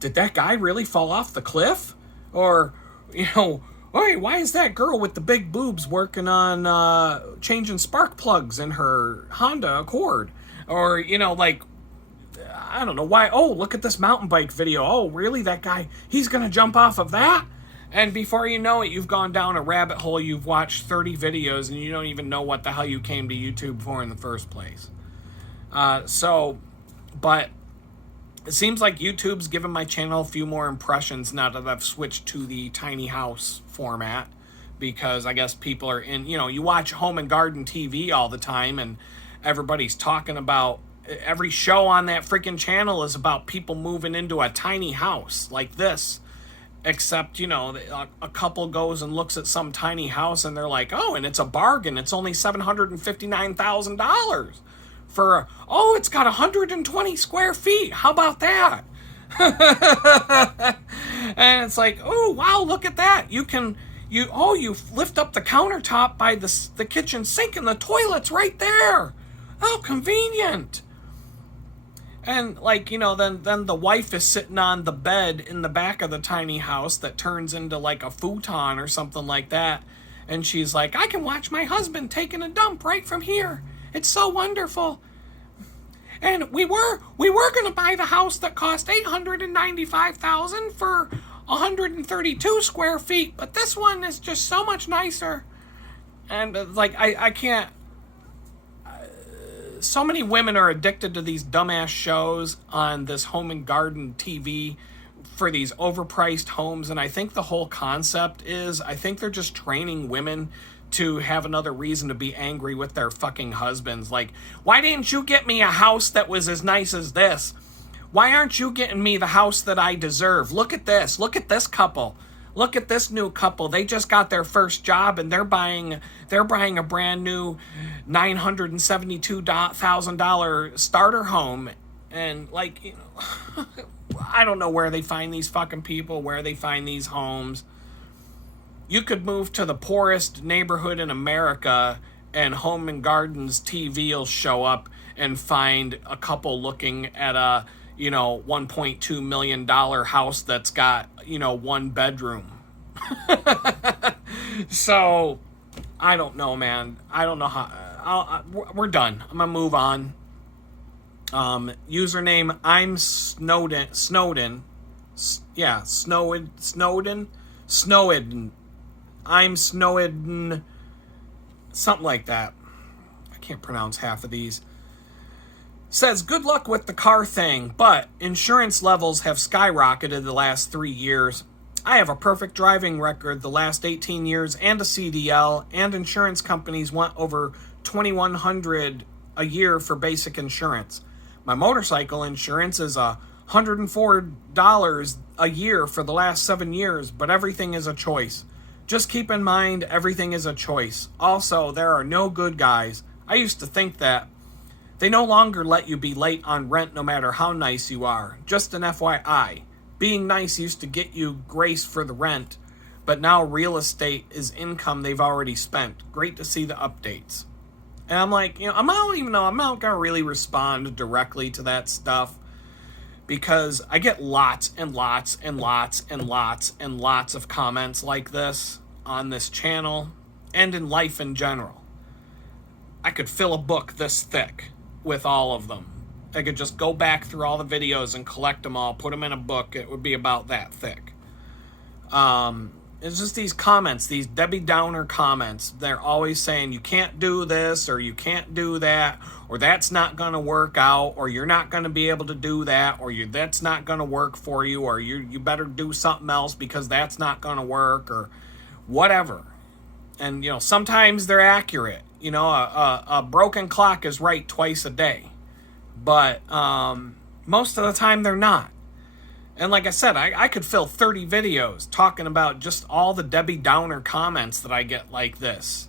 did that guy really fall off the cliff? Or, hey, why is that girl with the big boobs working on changing spark plugs in her Honda Accord? Or, I don't know why. Oh, look at this mountain bike video. Oh, really? That guy, he's going to jump off of that? And before you know it, you've gone down a rabbit hole. You've watched 30 videos and you don't even know what the hell you came to YouTube for in the first place. But it seems like YouTube's given my channel a few more impressions now that I've switched to the tiny house format, because I guess people are you watch Home and Garden TV all the time and everybody's talking about, every show on that freaking channel is about people moving into a tiny house like this. Except, a couple goes and looks at some tiny house and they're like, oh, and it's a bargain. It's only $759,000 for, it's got 120 square feet. How about that? And it's like, oh, wow, look at that. You lift up the countertop by the kitchen sink and the toilet's right there. Oh, convenient. And, then the wife is sitting on the bed in the back of the tiny house that turns into, a futon or something like that. And she's like, I can watch my husband taking a dump right from here. It's so wonderful. And we were going to buy the house that cost $895,000 for 132 square feet. But this one is just so much nicer. And, I can't. So many women are addicted to these dumbass shows on this Home and Garden TV for these overpriced homes. And I think the whole concept is, I think they're just training women to have another reason to be angry with their fucking husbands. Like, why didn't you get me a house that was as nice as this? Why aren't you getting me the house that I deserve? Look at this. Look at this couple. Look at this new couple. They just got their first job and they're buying a brand new $972,000 starter home. And I don't know where they find these fucking people, where they find these homes. You could move to the poorest neighborhood in America and Home and Gardens TV will show up and find a couple looking at a $1.2 million house that's got, 1 bedroom. So, I don't know, man. I don't know how. We're done. I'm gonna move on. Username, I'm Snowden. Yeah, Snowden. I'm Snowden. Something like that. I can't pronounce half of these. Says, good luck with the car thing, but insurance levels have skyrocketed the last 3 years. I have a perfect driving record the last 18 years and a CDL, and insurance companies want over $2,100 a year for basic insurance. My motorcycle insurance is $104 a year for the last 7 years, but everything is a choice. Just keep in mind, everything is a choice. Also, there are no good guys. I used to think that. They no longer let you be late on rent no matter how nice you are. Just an FYI. Being nice used to get you grace for the rent, but now real estate is income they've already spent. Great to see the updates. And I'm like, I'm not going to really respond directly to that stuff because I get lots and lots and lots and lots and lots of comments like this on this channel and in life in general. I could fill a book this thick with all of them. I could just go back through all the videos and collect them all, put them in a book. It would be about that thick. It's just these comments, these Debbie Downer comments. They're always saying you can't do this or you can't do that or that's not going to work out or you're not going to be able to do that or that's not going to work for you or you better do something else because that's not going to work or whatever. And, sometimes they're accurate. A broken clock is right twice a day. But most of the time they're not. And like I said, I could fill 30 videos talking about just all the Debbie Downer comments that I get like this.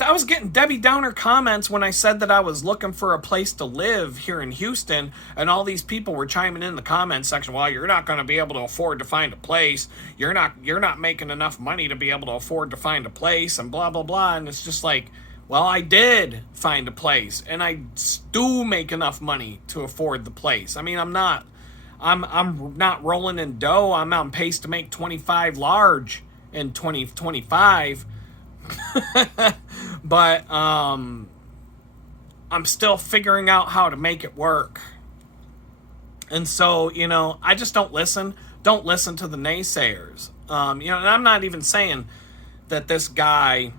I was getting Debbie Downer comments when I said that I was looking for a place to live here in Houston, and all these people were chiming in the comment section. Well, you're not going to be able to afford to find a place. You're not making enough money to be able to afford to find a place, and blah blah blah. And it's just like, well, I did find a place, and I do make enough money to afford the place. I mean, I'm not rolling in dough. I'm on pace to make 25 large in 2025. But I'm still figuring out how to make it work. And so, I just don't listen to the naysayers. And I'm not even saying that this guy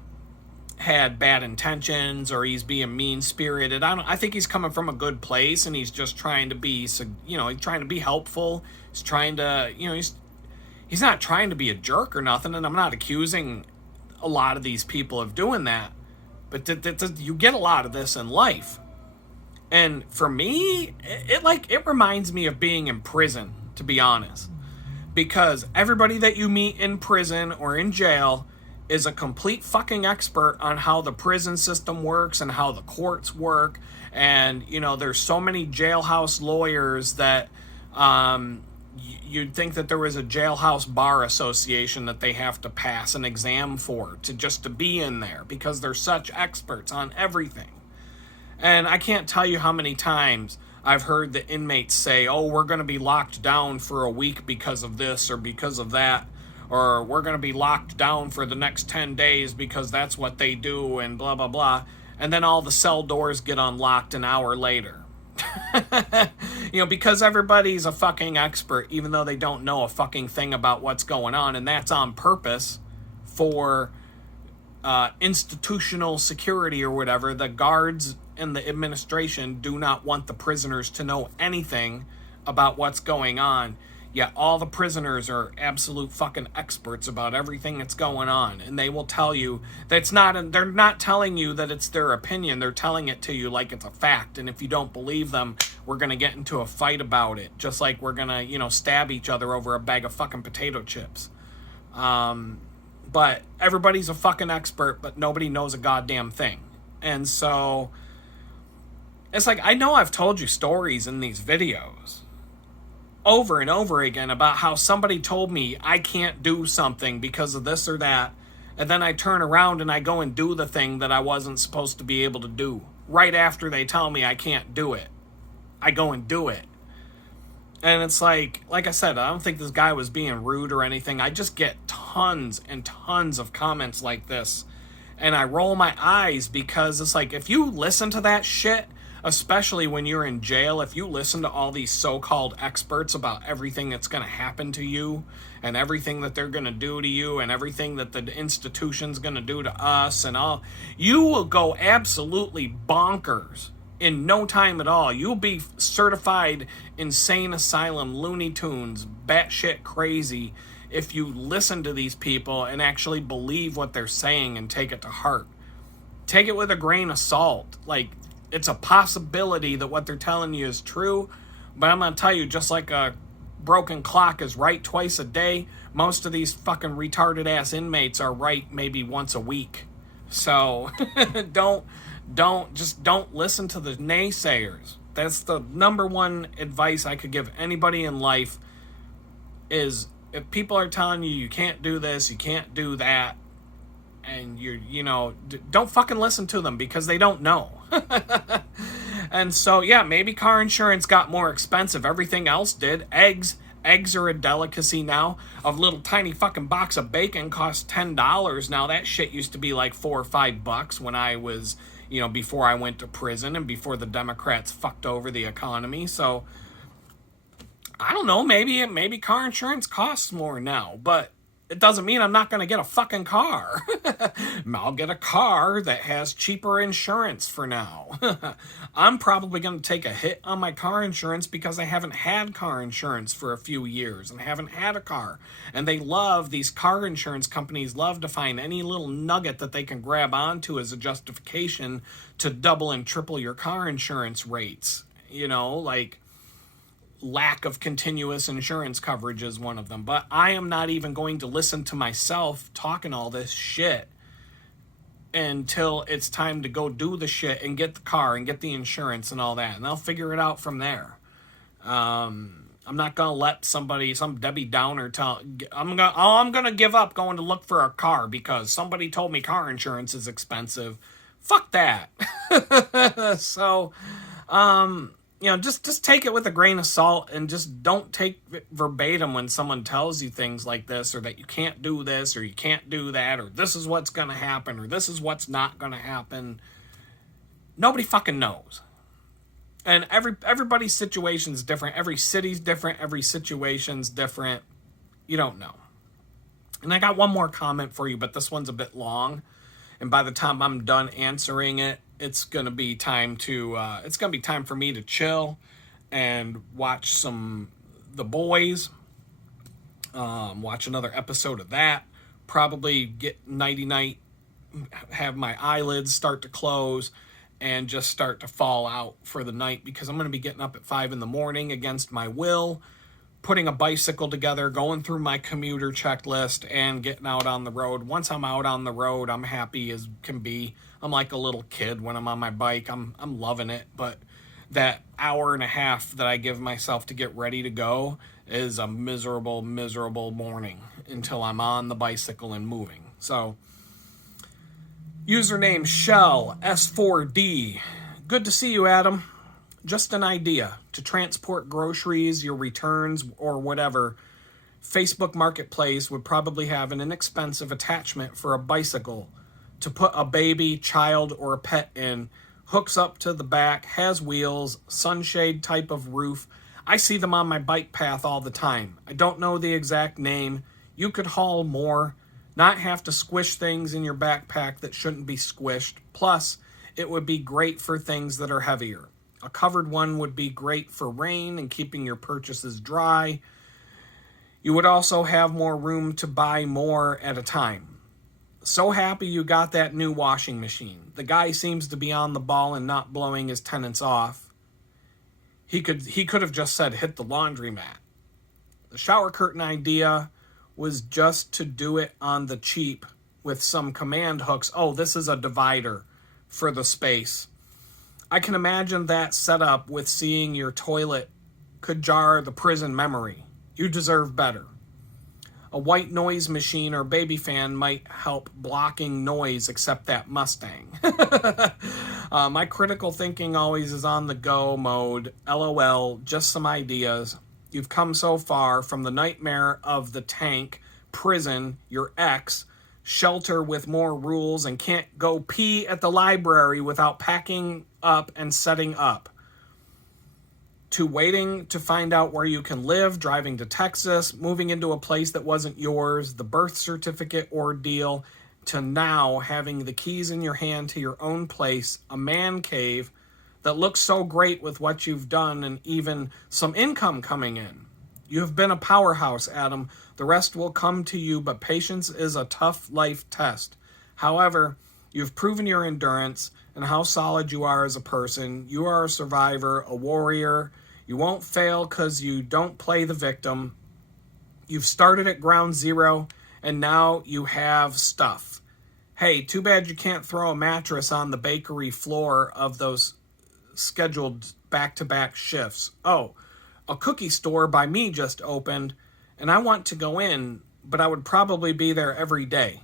had bad intentions or he's being mean-spirited. I think he's coming from a good place, and he's just trying to be, he's trying to be helpful. He's trying to, he's not trying to be a jerk or nothing, and I'm not accusing a lot of these people of doing that, but you get a lot of this in life. And for me, it reminds me of being in prison, to be honest, because everybody that you meet in prison or in jail is a complete fucking expert on how the prison system works and how the courts work. And there's so many jailhouse lawyers that you'd think that there was a jailhouse bar association that they have to pass an exam for to be in there, because they're such experts on everything. And I can't tell you how many times I've heard the inmates say, oh, we're going to be locked down for a week because of this or because of that, or we're going to be locked down for the next 10 days because that's what they do, and blah, blah, blah. And then all the cell doors get unlocked an hour later. Because everybody's a fucking expert, even though they don't know a fucking thing about what's going on, and that's on purpose for institutional security or whatever. The guards and the administration do not want the prisoners to know anything about what's going on. Yet all the prisoners are absolute fucking experts about everything that's going on, and they will tell you that's not. They're not telling you that it's their opinion. They're telling it to you like it's a fact. And if you don't believe them, we're gonna get into a fight about it, just like we're gonna, stab each other over a bag of fucking potato chips. But everybody's a fucking expert, but nobody knows a goddamn thing. And so it's like, I know I've told you stories in these videos over and over again about how somebody told me I can't do something because of this or that, and then I turn around and I go and do the thing that I wasn't supposed to be able to do. Right after they tell me I can't do it, I go and do it. And it's like I said, I don't think this guy was being rude or anything. I just get tons and tons of comments like this, and I roll my eyes, because it's like, if you listen to that shit, especially when you're in jail, if you listen to all these so-called experts about everything that's going to happen to you and everything that they're going to do to you and everything that the institution's going to do to us and all, you will go absolutely bonkers in no time at all. You'll be certified insane asylum, Looney Tunes, batshit crazy, if you listen to these people and actually believe what they're saying and take it to heart. Take it with a grain of salt. Like, it's a possibility that what they're telling you is true, but I'm going to tell you, just like a broken clock is right twice a day, most of these fucking retarded ass inmates are right maybe once a week. So don't listen to the naysayers. That's the number one advice I could give anybody in life, is if people are telling you you can't do this, you can't do that, and don't fucking listen to them, because they don't know. And so, yeah, maybe car insurance got more expensive. Everything else did. Eggs are a delicacy now. A little tiny fucking box of bacon costs $10 now. That shit used to be like $4 or $5 when I was, before I went to prison and before the Democrats fucked over the economy. So I don't know, maybe car insurance costs more now, but it doesn't mean I'm not going to get a fucking car. I'll get a car that has cheaper insurance for now. I'm probably going to take a hit on my car insurance because I haven't had car insurance for a few years and haven't had a car. And these car insurance companies love to find any little nugget that they can grab onto as a justification to double and triple your car insurance rates. You know, like, lack of continuous insurance coverage is one of them. But I am not even going to listen to myself talking all this shit until it's time to go do the shit and get the car and get the insurance and all that. And I'll figure it out from there. I'm not going to let some Debbie Downer I'm going to give up going to look for a car because somebody told me car insurance is expensive. Fuck that. So, you know, just take it with a grain of salt and just don't take it verbatim when someone tells you things like this, or that you can't do this or you can't do that, or this is what's going to happen or this is what's not going to happen. Nobody fucking knows. And everybody's situation's different. Every city's different. Every situation's different. You don't know. And I got one more comment for you, but this one's a bit long. And by the time I'm done answering it, it's gonna be time for me to chill and watch The Boys. Watch another episode of that. Probably get nighty night. Have my eyelids start to close and just start to fall out for the night, because I'm gonna be getting up at 5 a.m. against my will, putting a bicycle together, going through my commuter checklist, and getting out on the road. Once I'm out on the road, I'm happy as can be. I'm like a little kid when I'm on my bike. I'm loving it. But that hour and a half that I give myself to get ready to go is a miserable, miserable morning until I'm on the bicycle and moving. So, username Shell S4D. Good to see you, Adam. Just an idea. To transport groceries, your returns, or whatever, Facebook Marketplace would probably have an inexpensive attachment for a bicycle to put a baby, child, or a pet in. Hooks up to the back, has wheels, sunshade type of roof. I see them on my bike path all the time. I don't know the exact name. You could haul more, not have to squish things in your backpack that shouldn't be squished. Plus, it would be great for things that are heavier. A covered one would be great for rain and keeping your purchases dry. You would also have more room to buy more at a time. So happy you got that new washing machine. The guy seems to be on the ball and not blowing his tenants off. He could have just said hit the laundromat. The shower curtain idea was just to do it on the cheap with some command hooks. Oh, this is a divider for the space. I can imagine that setup with seeing your toilet could jar the prison memory. You deserve better. A white noise machine or baby fan might help blocking noise, except that Mustang. My critical thinking always is on the go mode. LOL, just some ideas. You've come so far from the nightmare of the tank, prison, your ex, shelter with more rules, and can't go pee at the library without packing up and setting up, to waiting to find out where you can live, driving to Texas, moving into a place that wasn't yours, the birth certificate ordeal, to now having the keys in your hand to your own place, a man cave that looks so great with what you've done and even some income coming in. You have been a powerhouse, Adam. The rest will come to you, but patience is a tough life test. However, you've proven your endurance and how solid you are as a person. You are a survivor, a warrior. You won't fail because you don't play the victim. You've started at ground zero, and now you have stuff. Hey, too bad you can't throw a mattress on the bakery floor of those scheduled back-to-back shifts. Oh, a cookie store by me just opened, and I want to go in, but I would probably be there every day.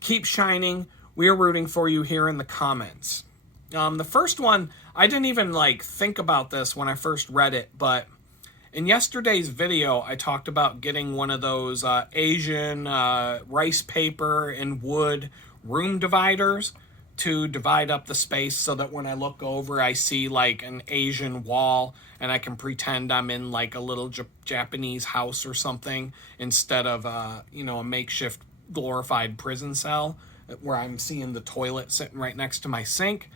Keep shining. We are rooting for you here in the comments. The first one, I didn't even think about this when I first read it, but in yesterday's video, I talked about getting one of those Asian rice paper and wood room dividers to divide up the space so that when I look over, I see like an Asian wall and I can pretend I'm in like a little Japanese house or something instead of, a makeshift glorified prison cell where I'm seeing the toilet sitting right next to my sink.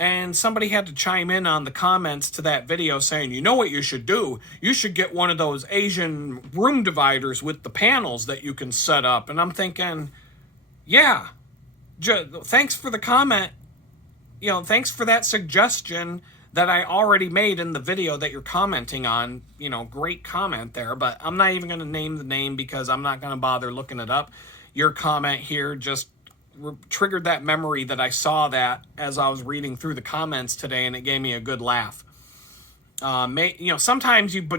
And somebody had to chime in on the comments to that video saying, you know what you should do? You should get one of those Asian room dividers with the panels that you can set up. And I'm thinking, yeah, thanks for the comment. Thanks for that suggestion that I already made in the video that you're commenting on. Great comment there, but I'm not even going to name the name because I'm not going to bother looking it up. Your comment here just triggered that memory that I saw that as I was reading through the comments today, and it gave me a good laugh. Sometimes and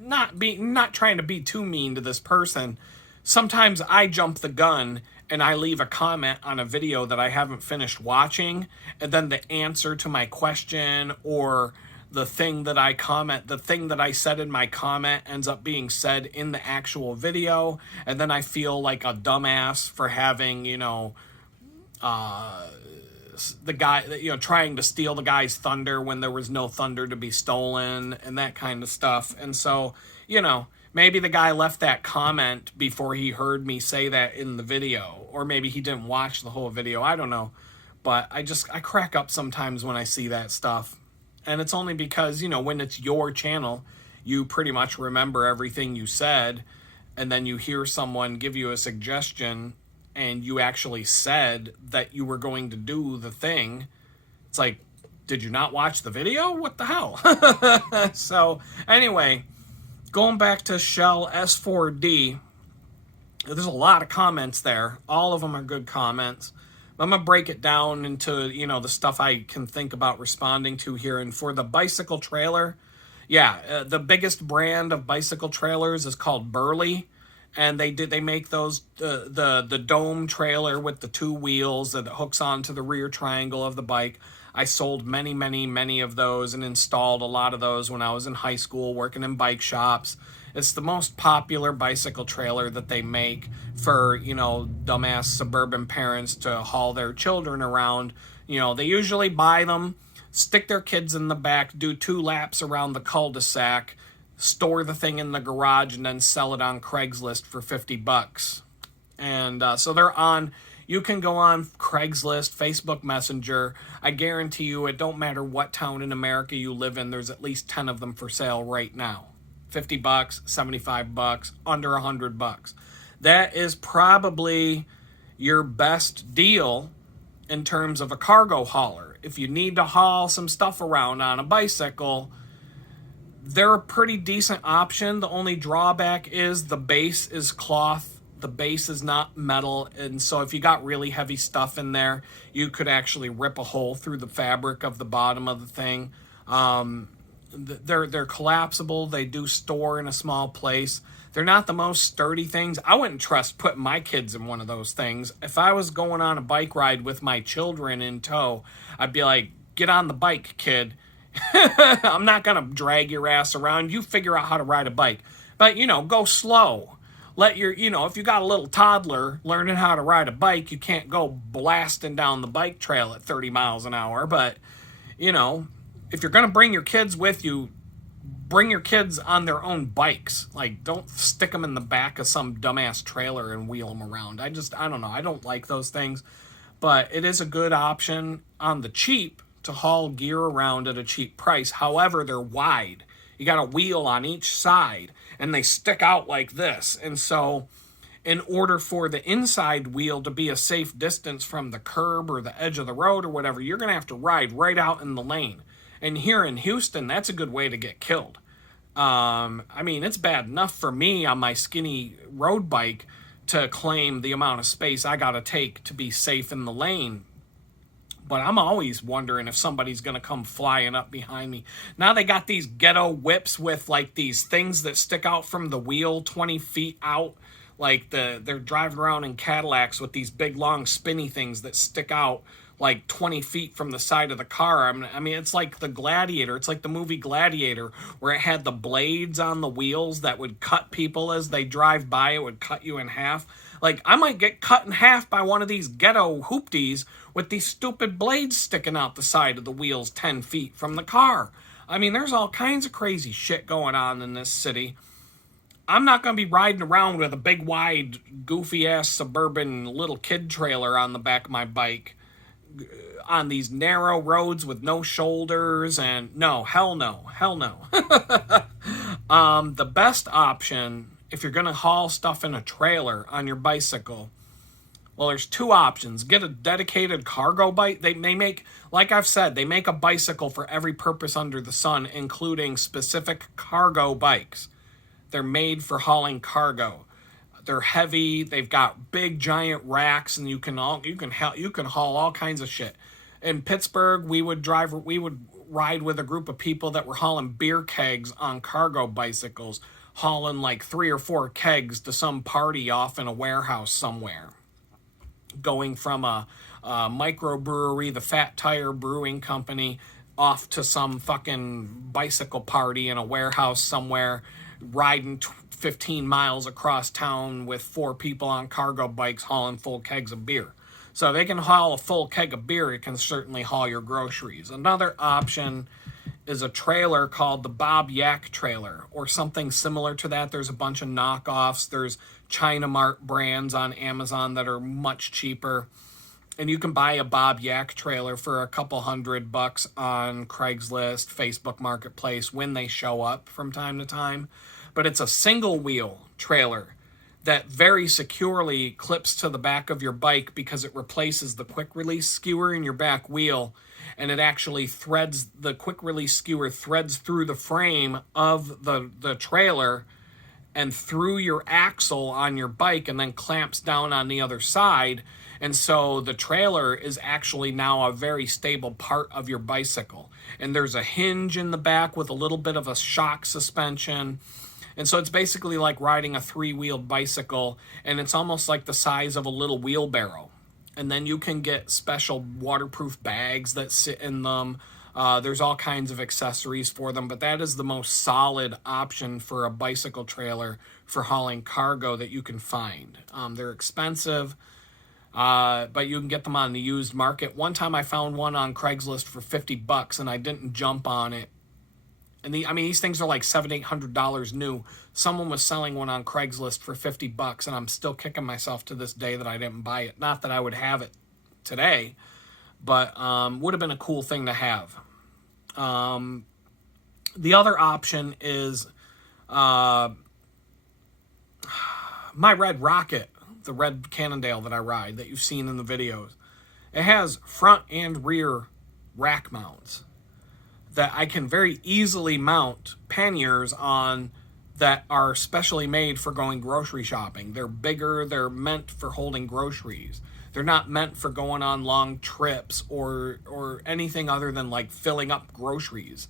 not trying to be too mean to this person. Sometimes I jump the gun and I leave a comment on a video that I haven't finished watching, and then the answer to my question or the thing that I said in my comment ends up being said in the actual video, and then I feel like a dumbass for having, the guy, trying to steal the guy's thunder when there was no thunder to be stolen and that kind of stuff. And so, maybe the guy left that comment before he heard me say that in the video, or maybe he didn't watch the whole video. I don't know. But I crack up sometimes when I see that stuff. And it's only because, when it's your channel, you pretty much remember everything you said, and then you hear someone give you a suggestion and you actually said that you were going to do the thing. It's like, did you not watch the video? What the hell? So anyway, going back to Shell S4D, there's a lot of comments there. All of them are good comments. I'm going to break it down into, the stuff I can think about responding to here. And for the bicycle trailer, the biggest brand of bicycle trailers is called Burley. And they make those, the dome trailer with the two wheels that hooks onto the rear triangle of the bike. I sold many, many, many of those and installed a lot of those when I was in high school working in bike shops. It's the most popular bicycle trailer that they make for, dumbass suburban parents to haul their children around. They usually buy them, stick their kids in the back, do 2 laps around the cul-de-sac, store the thing in the garage, and then sell it on Craigslist for $50. And so they're on. You can go on Craigslist, Facebook Messenger. I guarantee you it don't matter what town in America you live in, there's at least 10 of them for sale right now. $50, $75, under $100. That is probably your best deal in terms of a cargo hauler. If you need to haul some stuff around on a bicycle, they're a pretty decent option. The only drawback is the base is cloth. The base is not metal, and so if you got really heavy stuff in there, you could actually rip a hole through the fabric of the bottom of the thing. They're collapsible. They do store in a small place. They're not the most sturdy things. I wouldn't trust putting my kids in one of those things. If I was going on a bike ride with my children in tow, I'd be like, get on the bike, kid. I'm not going to drag your ass around. You figure out how to ride a bike. But, go slow. Let your, if you got a little toddler learning how to ride a bike, you can't go blasting down the bike trail at 30 miles an hour. But, if you're going to bring your kids with you, bring your kids on their own bikes. Like, don't stick them in the back of some dumbass trailer and wheel them around. I don't know. I don't like those things. But it is a good option on the cheap to haul gear around at a cheap price. However, they're wide. You got a wheel on each side, and they stick out like this. And so in order for the inside wheel to be a safe distance from the curb or the edge of the road or whatever, you're going to have to ride right out in the lane. And here in Houston, that's a good way to get killed. It's bad enough for me on my skinny road bike to claim the amount of space I got to take to be safe in the lane. But I'm always wondering if somebody's going to come flying up behind me. Now they got these ghetto whips with like these things that stick out from the wheel 20 feet out. Like they're driving around in Cadillacs with these big long spinny things that stick out like 20 feet from the side of the car. It's like the Gladiator. It's like the movie Gladiator, where it had the blades on the wheels that would cut people as they drive by. It would cut you in half. Like, I might get cut in half by one of these ghetto hoopties with these stupid blades sticking out the side of the wheels 10 feet from the car. I mean, there's all kinds of crazy shit going on in this city. I'm not going to be riding around with a big, wide, goofy-ass suburban little kid trailer on the back of my bike on these narrow roads with no shoulders, and no, hell no, hell no. The best option, if you're going to haul stuff in a trailer on your bicycle, well, there's two options. Get a dedicated cargo bike. They make, like I've said, they make a bicycle for every purpose under the sun, including specific cargo bikes. They're made for hauling cargo. They're heavy. They've got big giant racks, and you can haul all kinds of shit. In Pittsburgh, we would ride with a group of people that were hauling beer kegs on cargo bicycles, hauling like 3 or 4 kegs to some party off in a warehouse somewhere. Going from a microbrewery, the Fat Tire Brewing Company, off to some fucking bicycle party in a warehouse somewhere, riding 15 miles across town with 4 people on cargo bikes hauling full kegs of beer. So if they can haul a full keg of beer, it can certainly haul your groceries. Another option is a trailer called the Bob Yak trailer, or something similar to that. There's a bunch of knockoffs. There's China Mart brands on Amazon that are much cheaper. And you can buy a Bob Yak trailer for a couple $100 on Craigslist, Facebook Marketplace when they show up from time to time. But it's a single wheel trailer that very securely clips to the back of your bike because it replaces the quick release skewer in your back wheel, and it actually threads, the quick release skewer threads through the frame of the trailer and through your axle on your bike, and then clamps down on the other side. And so the trailer is actually now a very stable part of your bicycle. And there's a hinge in the back with a little bit of a shock suspension. And so it's basically like riding a 3-wheeled bicycle, and it's almost like the size of a little wheelbarrow. And then you can get special waterproof bags that sit in them. There's all kinds of accessories for them, but that is the most solid option for a bicycle trailer for hauling cargo that you can find. They're expensive, but you can get them on the used market. One time I found one on Craigslist for $50, and I didn't jump on it. And these things are like $700-800 new. Someone was selling one on Craigslist for $50, and I'm still kicking myself to this day that I didn't buy it. Not that I would have it today, but would have been a cool thing to have. The other option is my Red Rocket, the red Cannondale that I ride that you've seen in the videos. It has front and rear rack mounts that I can very easily mount panniers on that are specially made for going grocery shopping. They're bigger, they're meant for holding groceries. They're not meant for going on long trips or anything other than like filling up groceries.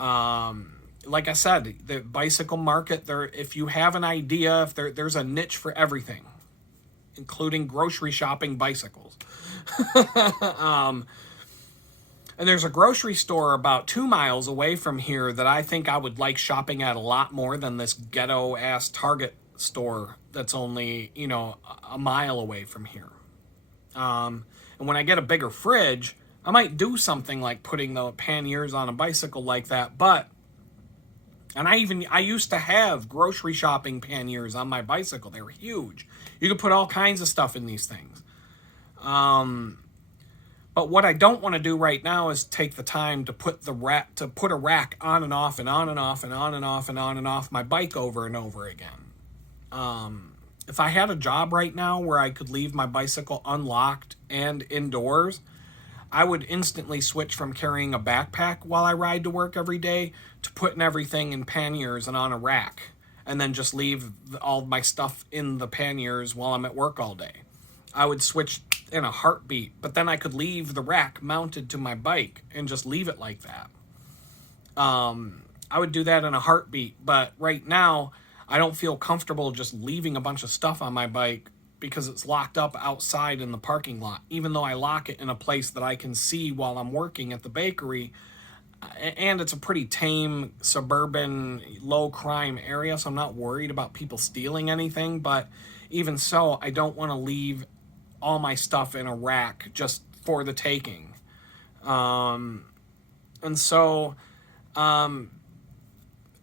Like I said, the bicycle market, if you have an idea, there's a niche for everything, including grocery shopping bicycles. And there's a grocery store about 2 miles away from here that I think I would like shopping at a lot more than this ghetto-ass Target store that's only, a mile away from here. And when I get a bigger fridge, I might do something like putting the panniers on a bicycle like that. And I used to have grocery shopping panniers on my bicycle. They were huge. You could put all kinds of stuff in these things. But what I don't want to do right now is take the time to put a rack on and off and on and off and on and off and on and off my bike over and over again. If I had a job right now where I could leave my bicycle unlocked and indoors, I would instantly switch from carrying a backpack while I ride to work every day to putting everything in panniers and on a rack, and then just leave all my stuff in the panniers while I'm at work all day. I would switch in a heartbeat, but then I could leave the rack mounted to my bike and just leave it like that. I would do that in a heartbeat, but right now I don't feel comfortable just leaving a bunch of stuff on my bike because it's locked up outside in the parking lot, even though I lock it in a place that I can see while I'm working at the bakery. And it's a pretty tame, suburban, low crime area, so I'm not worried about people stealing anything. But even so, I don't want to leave all my stuff in a rack just for the taking. And so, I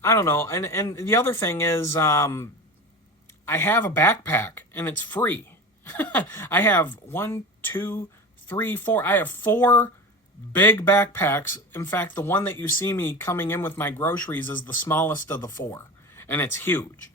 don't know. And the other thing is, I have a backpack and it's free. I have 1, 2, 3, 4. I have 4 big backpacks. In fact, the one that you see me coming in with my groceries is the smallest of the 4, and it's huge.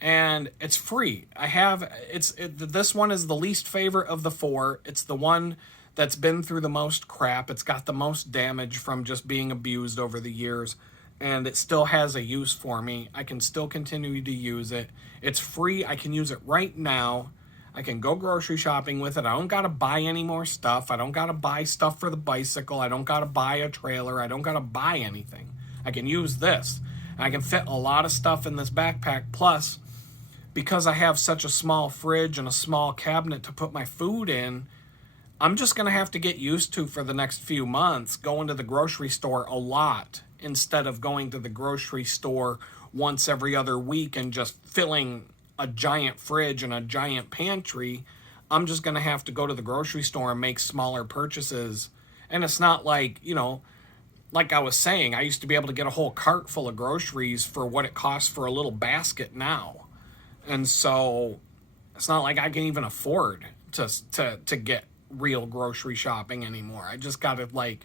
And it's free. This one is the least favorite of the 4. It's the one that's been through the most crap. It's got the most damage from just being abused over the years, and it still has a use for me. I can still continue to use it. It's free. I can use it right now. I can go grocery shopping with it. I don't got to buy any more stuff. I don't got to buy stuff for the bicycle. I don't got to buy a trailer. I don't got to buy anything. I can use this. And I can fit a lot of stuff in this backpack. Plus, because I have such a small fridge and a small cabinet to put my food in, I'm just going to have to get used to, for the next few months, going to the grocery store a lot instead of going to the grocery store once every other week and just filling a giant fridge and a giant pantry. I'm just going to have to go to the grocery store and make smaller purchases. And it's not like, like I was saying, I used to be able to get a whole cart full of groceries for what it costs for a little basket now. And so it's not like I can even afford to get real grocery shopping anymore. I just got to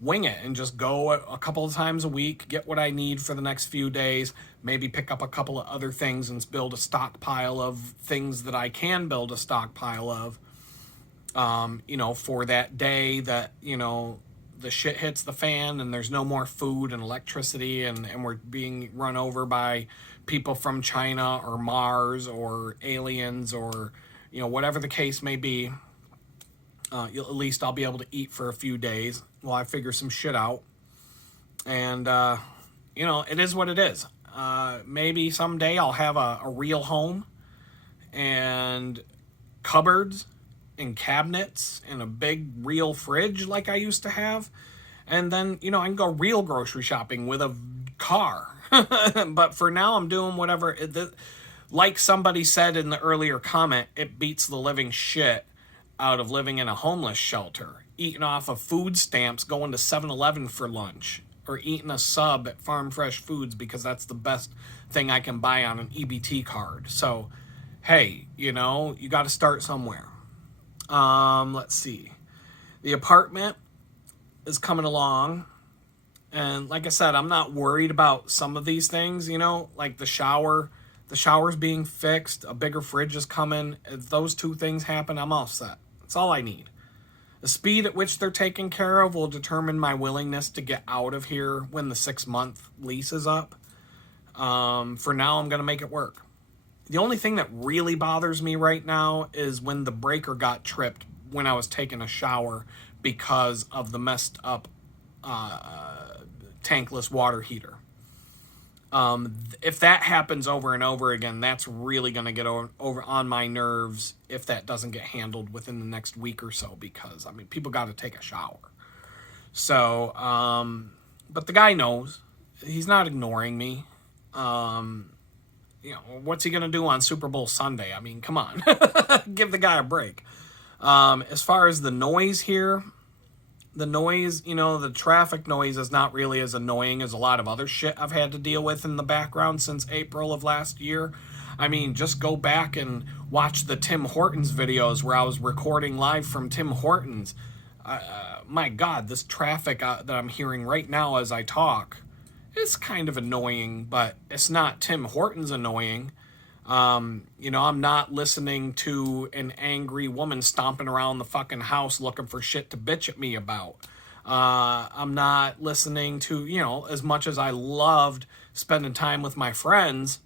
wing it and just go a couple of times a week, get what I need for the next few days, maybe pick up a couple of other things and build a stockpile of things that I can build a stockpile of, for that day that, the shit hits the fan and there's no more food and electricity and we're being run over by people from China or Mars or aliens or, whatever the case may be. At least I'll be able to eat for a few days while I figure some shit out. And, it is what it is. Maybe someday I'll have a real home and cupboards and cabinets and a big real fridge like I used to have. And then, I can go real grocery shopping with a car. But for now, I'm doing whatever. Like somebody said in the earlier comment, it beats the living shit out of living in a homeless shelter, eating off of food stamps, going to 7-Eleven for lunch, or eating a sub at Farm Fresh Foods because that's the best thing I can buy on an EBT card. So, hey, you got to start somewhere. Let's see. The apartment is coming along. And like I said, I'm not worried about some of these things, like the shower. The shower's being fixed. A bigger fridge is coming. If those 2 things happen, I'm all set. That's all I need. The speed at which they're taken care of will determine my willingness to get out of here when the 6-month lease is up. For now, I'm going to make it work. The only thing that really bothers me right now is when the breaker got tripped when I was taking a shower because of the messed up tankless water heater. If that happens over and over again, that's really going to get over on my nerves if that doesn't get handled within the next week or so, because, people got to take a shower. So, but the guy knows. He's not ignoring me. What's he going to do on Super Bowl Sunday? Come on. Give the guy a break. As far as the noise here, the traffic noise is not really as annoying as a lot of other shit I've had to deal with in the background since April of last year. Just go back and watch the Tim Hortons videos where I was recording live from Tim Hortons. My God, this traffic that I'm hearing right now as I talk is kind of annoying, but it's not Tim Hortons annoying. I'm not listening to an angry woman stomping around the fucking house looking for shit to bitch at me about. I'm not listening to, as much as I loved spending time with my friends,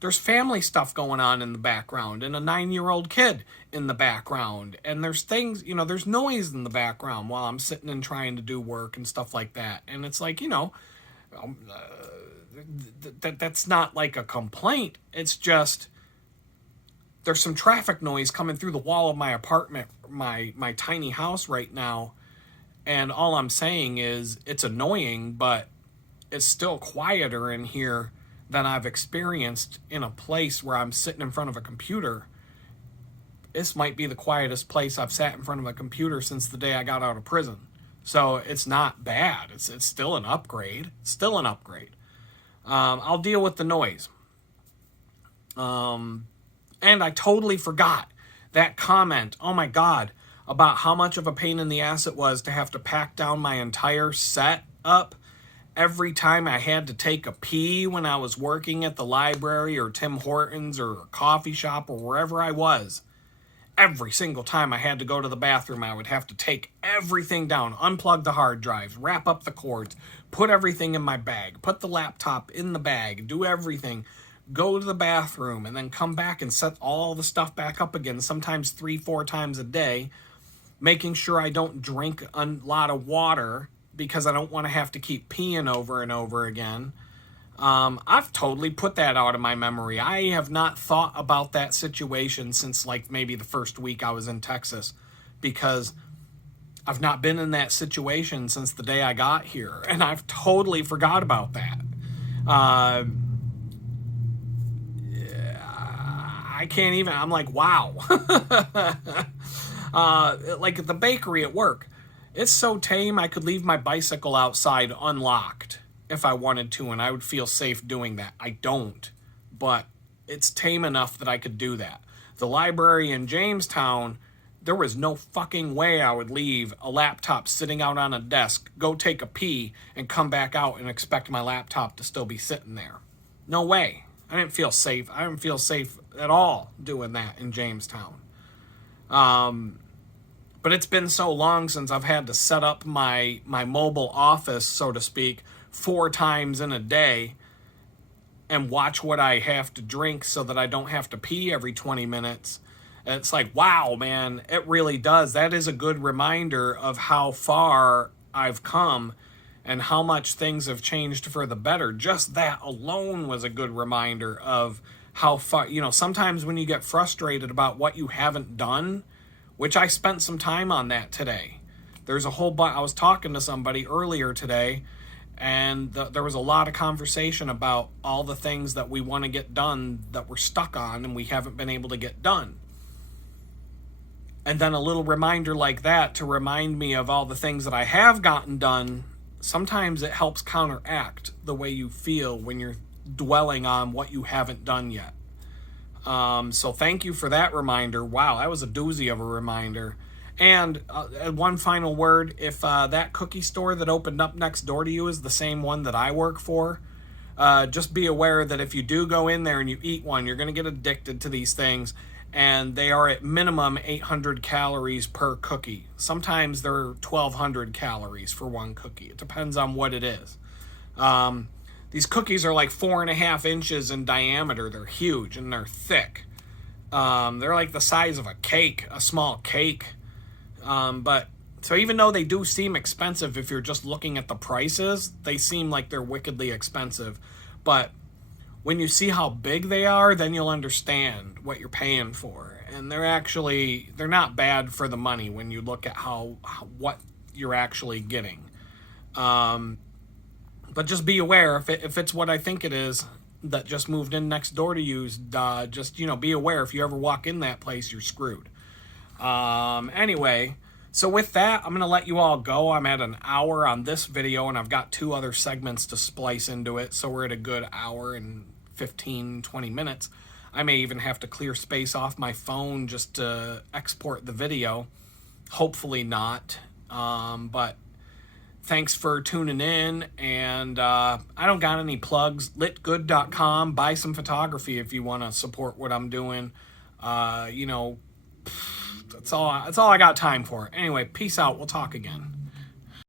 there's family stuff going on in the background and a 9-year-old kid in the background. And there's things, there's noise in the background while I'm sitting and trying to do work and stuff like that. And it's like, that's not like a complaint. It's just there's some traffic noise coming through the wall of my apartment, my tiny house right now, and all I'm saying is it's annoying, but it's still quieter in here than I've experienced in a place where I'm sitting in front of a computer. This might be the quietest place I've sat in front of a computer since the day I got out of prison. So it's not bad. It's still an upgrade. Still an upgrade. I'll deal with the noise. And I totally forgot that comment, oh my God, about how much of a pain in the ass it was to have to pack down my entire set up every time I had to take a pee when I was working at the library or Tim Hortons or a coffee shop or wherever I was. Every single time I had to go to the bathroom, I would have to take everything down, unplug the hard drives, wrap up the cords, put everything in my bag, put the laptop in the bag, do everything, go to the bathroom, and then come back and set all the stuff back up again, sometimes 3-4 times a day, making sure I don't drink a lot of water because I don't want to have to keep peeing over and over again. I've totally put that out of my memory. I have not thought about that situation since like maybe the first week I was in Texas, because I've not been in that situation since the day I got here, and I've totally forgot about that. I can't even, I'm like, wow. Like at the bakery at work, it's so tame I could leave my bicycle outside unlocked if I wanted to, and I would feel safe doing that. I don't, but it's tame enough that I could do that. The library in Jamestown, there was no fucking way I would leave a laptop sitting out on a desk, go take a pee, and come back out and expect my laptop to still be sitting there. No way. I didn't feel safe. I didn't feel safe at all doing that in Jamestown. But it's been so long since I've had to set up my mobile office, so to speak, 4 times in a day and watch what I have to drink so that I don't have to pee every 20 minutes. And it's like, wow, man, it really does. That is a good reminder of how far I've come and how much things have changed for the better. Just that alone was a good reminder of how far, sometimes when you get frustrated about what you haven't done, which I spent some time on that today. There's a whole bunch. I was talking to somebody earlier today, and there was a lot of conversation about all the things that we want to get done that we're stuck on and we haven't been able to get done. And then a little reminder like that to remind me of all the things that I have gotten done, sometimes it helps counteract the way you feel when you're dwelling on what you haven't done yet. So thank you for that reminder. Wow, that was a doozy of a reminder. And one final word, if that cookie store that opened up next door to you is the same one that I work for, just be aware that if you do go in there and you eat one, you're going to get addicted to these things. And they are at minimum 800 calories per cookie. Sometimes they're 1,200 calories for one cookie. It depends on what it is. These cookies are like 4.5 inches in diameter. They're huge and they're thick. They're like the size of a cake, a small cake. But so even though they do seem expensive, if you're just looking at the prices, they seem like they're wickedly expensive. But when you see how big they are, then you'll understand what you're paying for. And they're not bad for the money when you look at what you're actually getting. But just be aware, if it's what I think it is that just moved in next door to you, just be aware, if you ever walk in that place, you're screwed. Anyway, so with that, I'm going to let you all go. I'm at an hour on this video, and I've got 2 other segments to splice into it, so we're at a good hour and 15-20 minutes. I may even have to clear space off my phone just to export the video. Hopefully not. But thanks for tuning in, and I don't got any plugs. Litgood.com. Buy some photography if you want to support what I'm doing. That's all I got time for. Anyway, peace out. We'll talk again.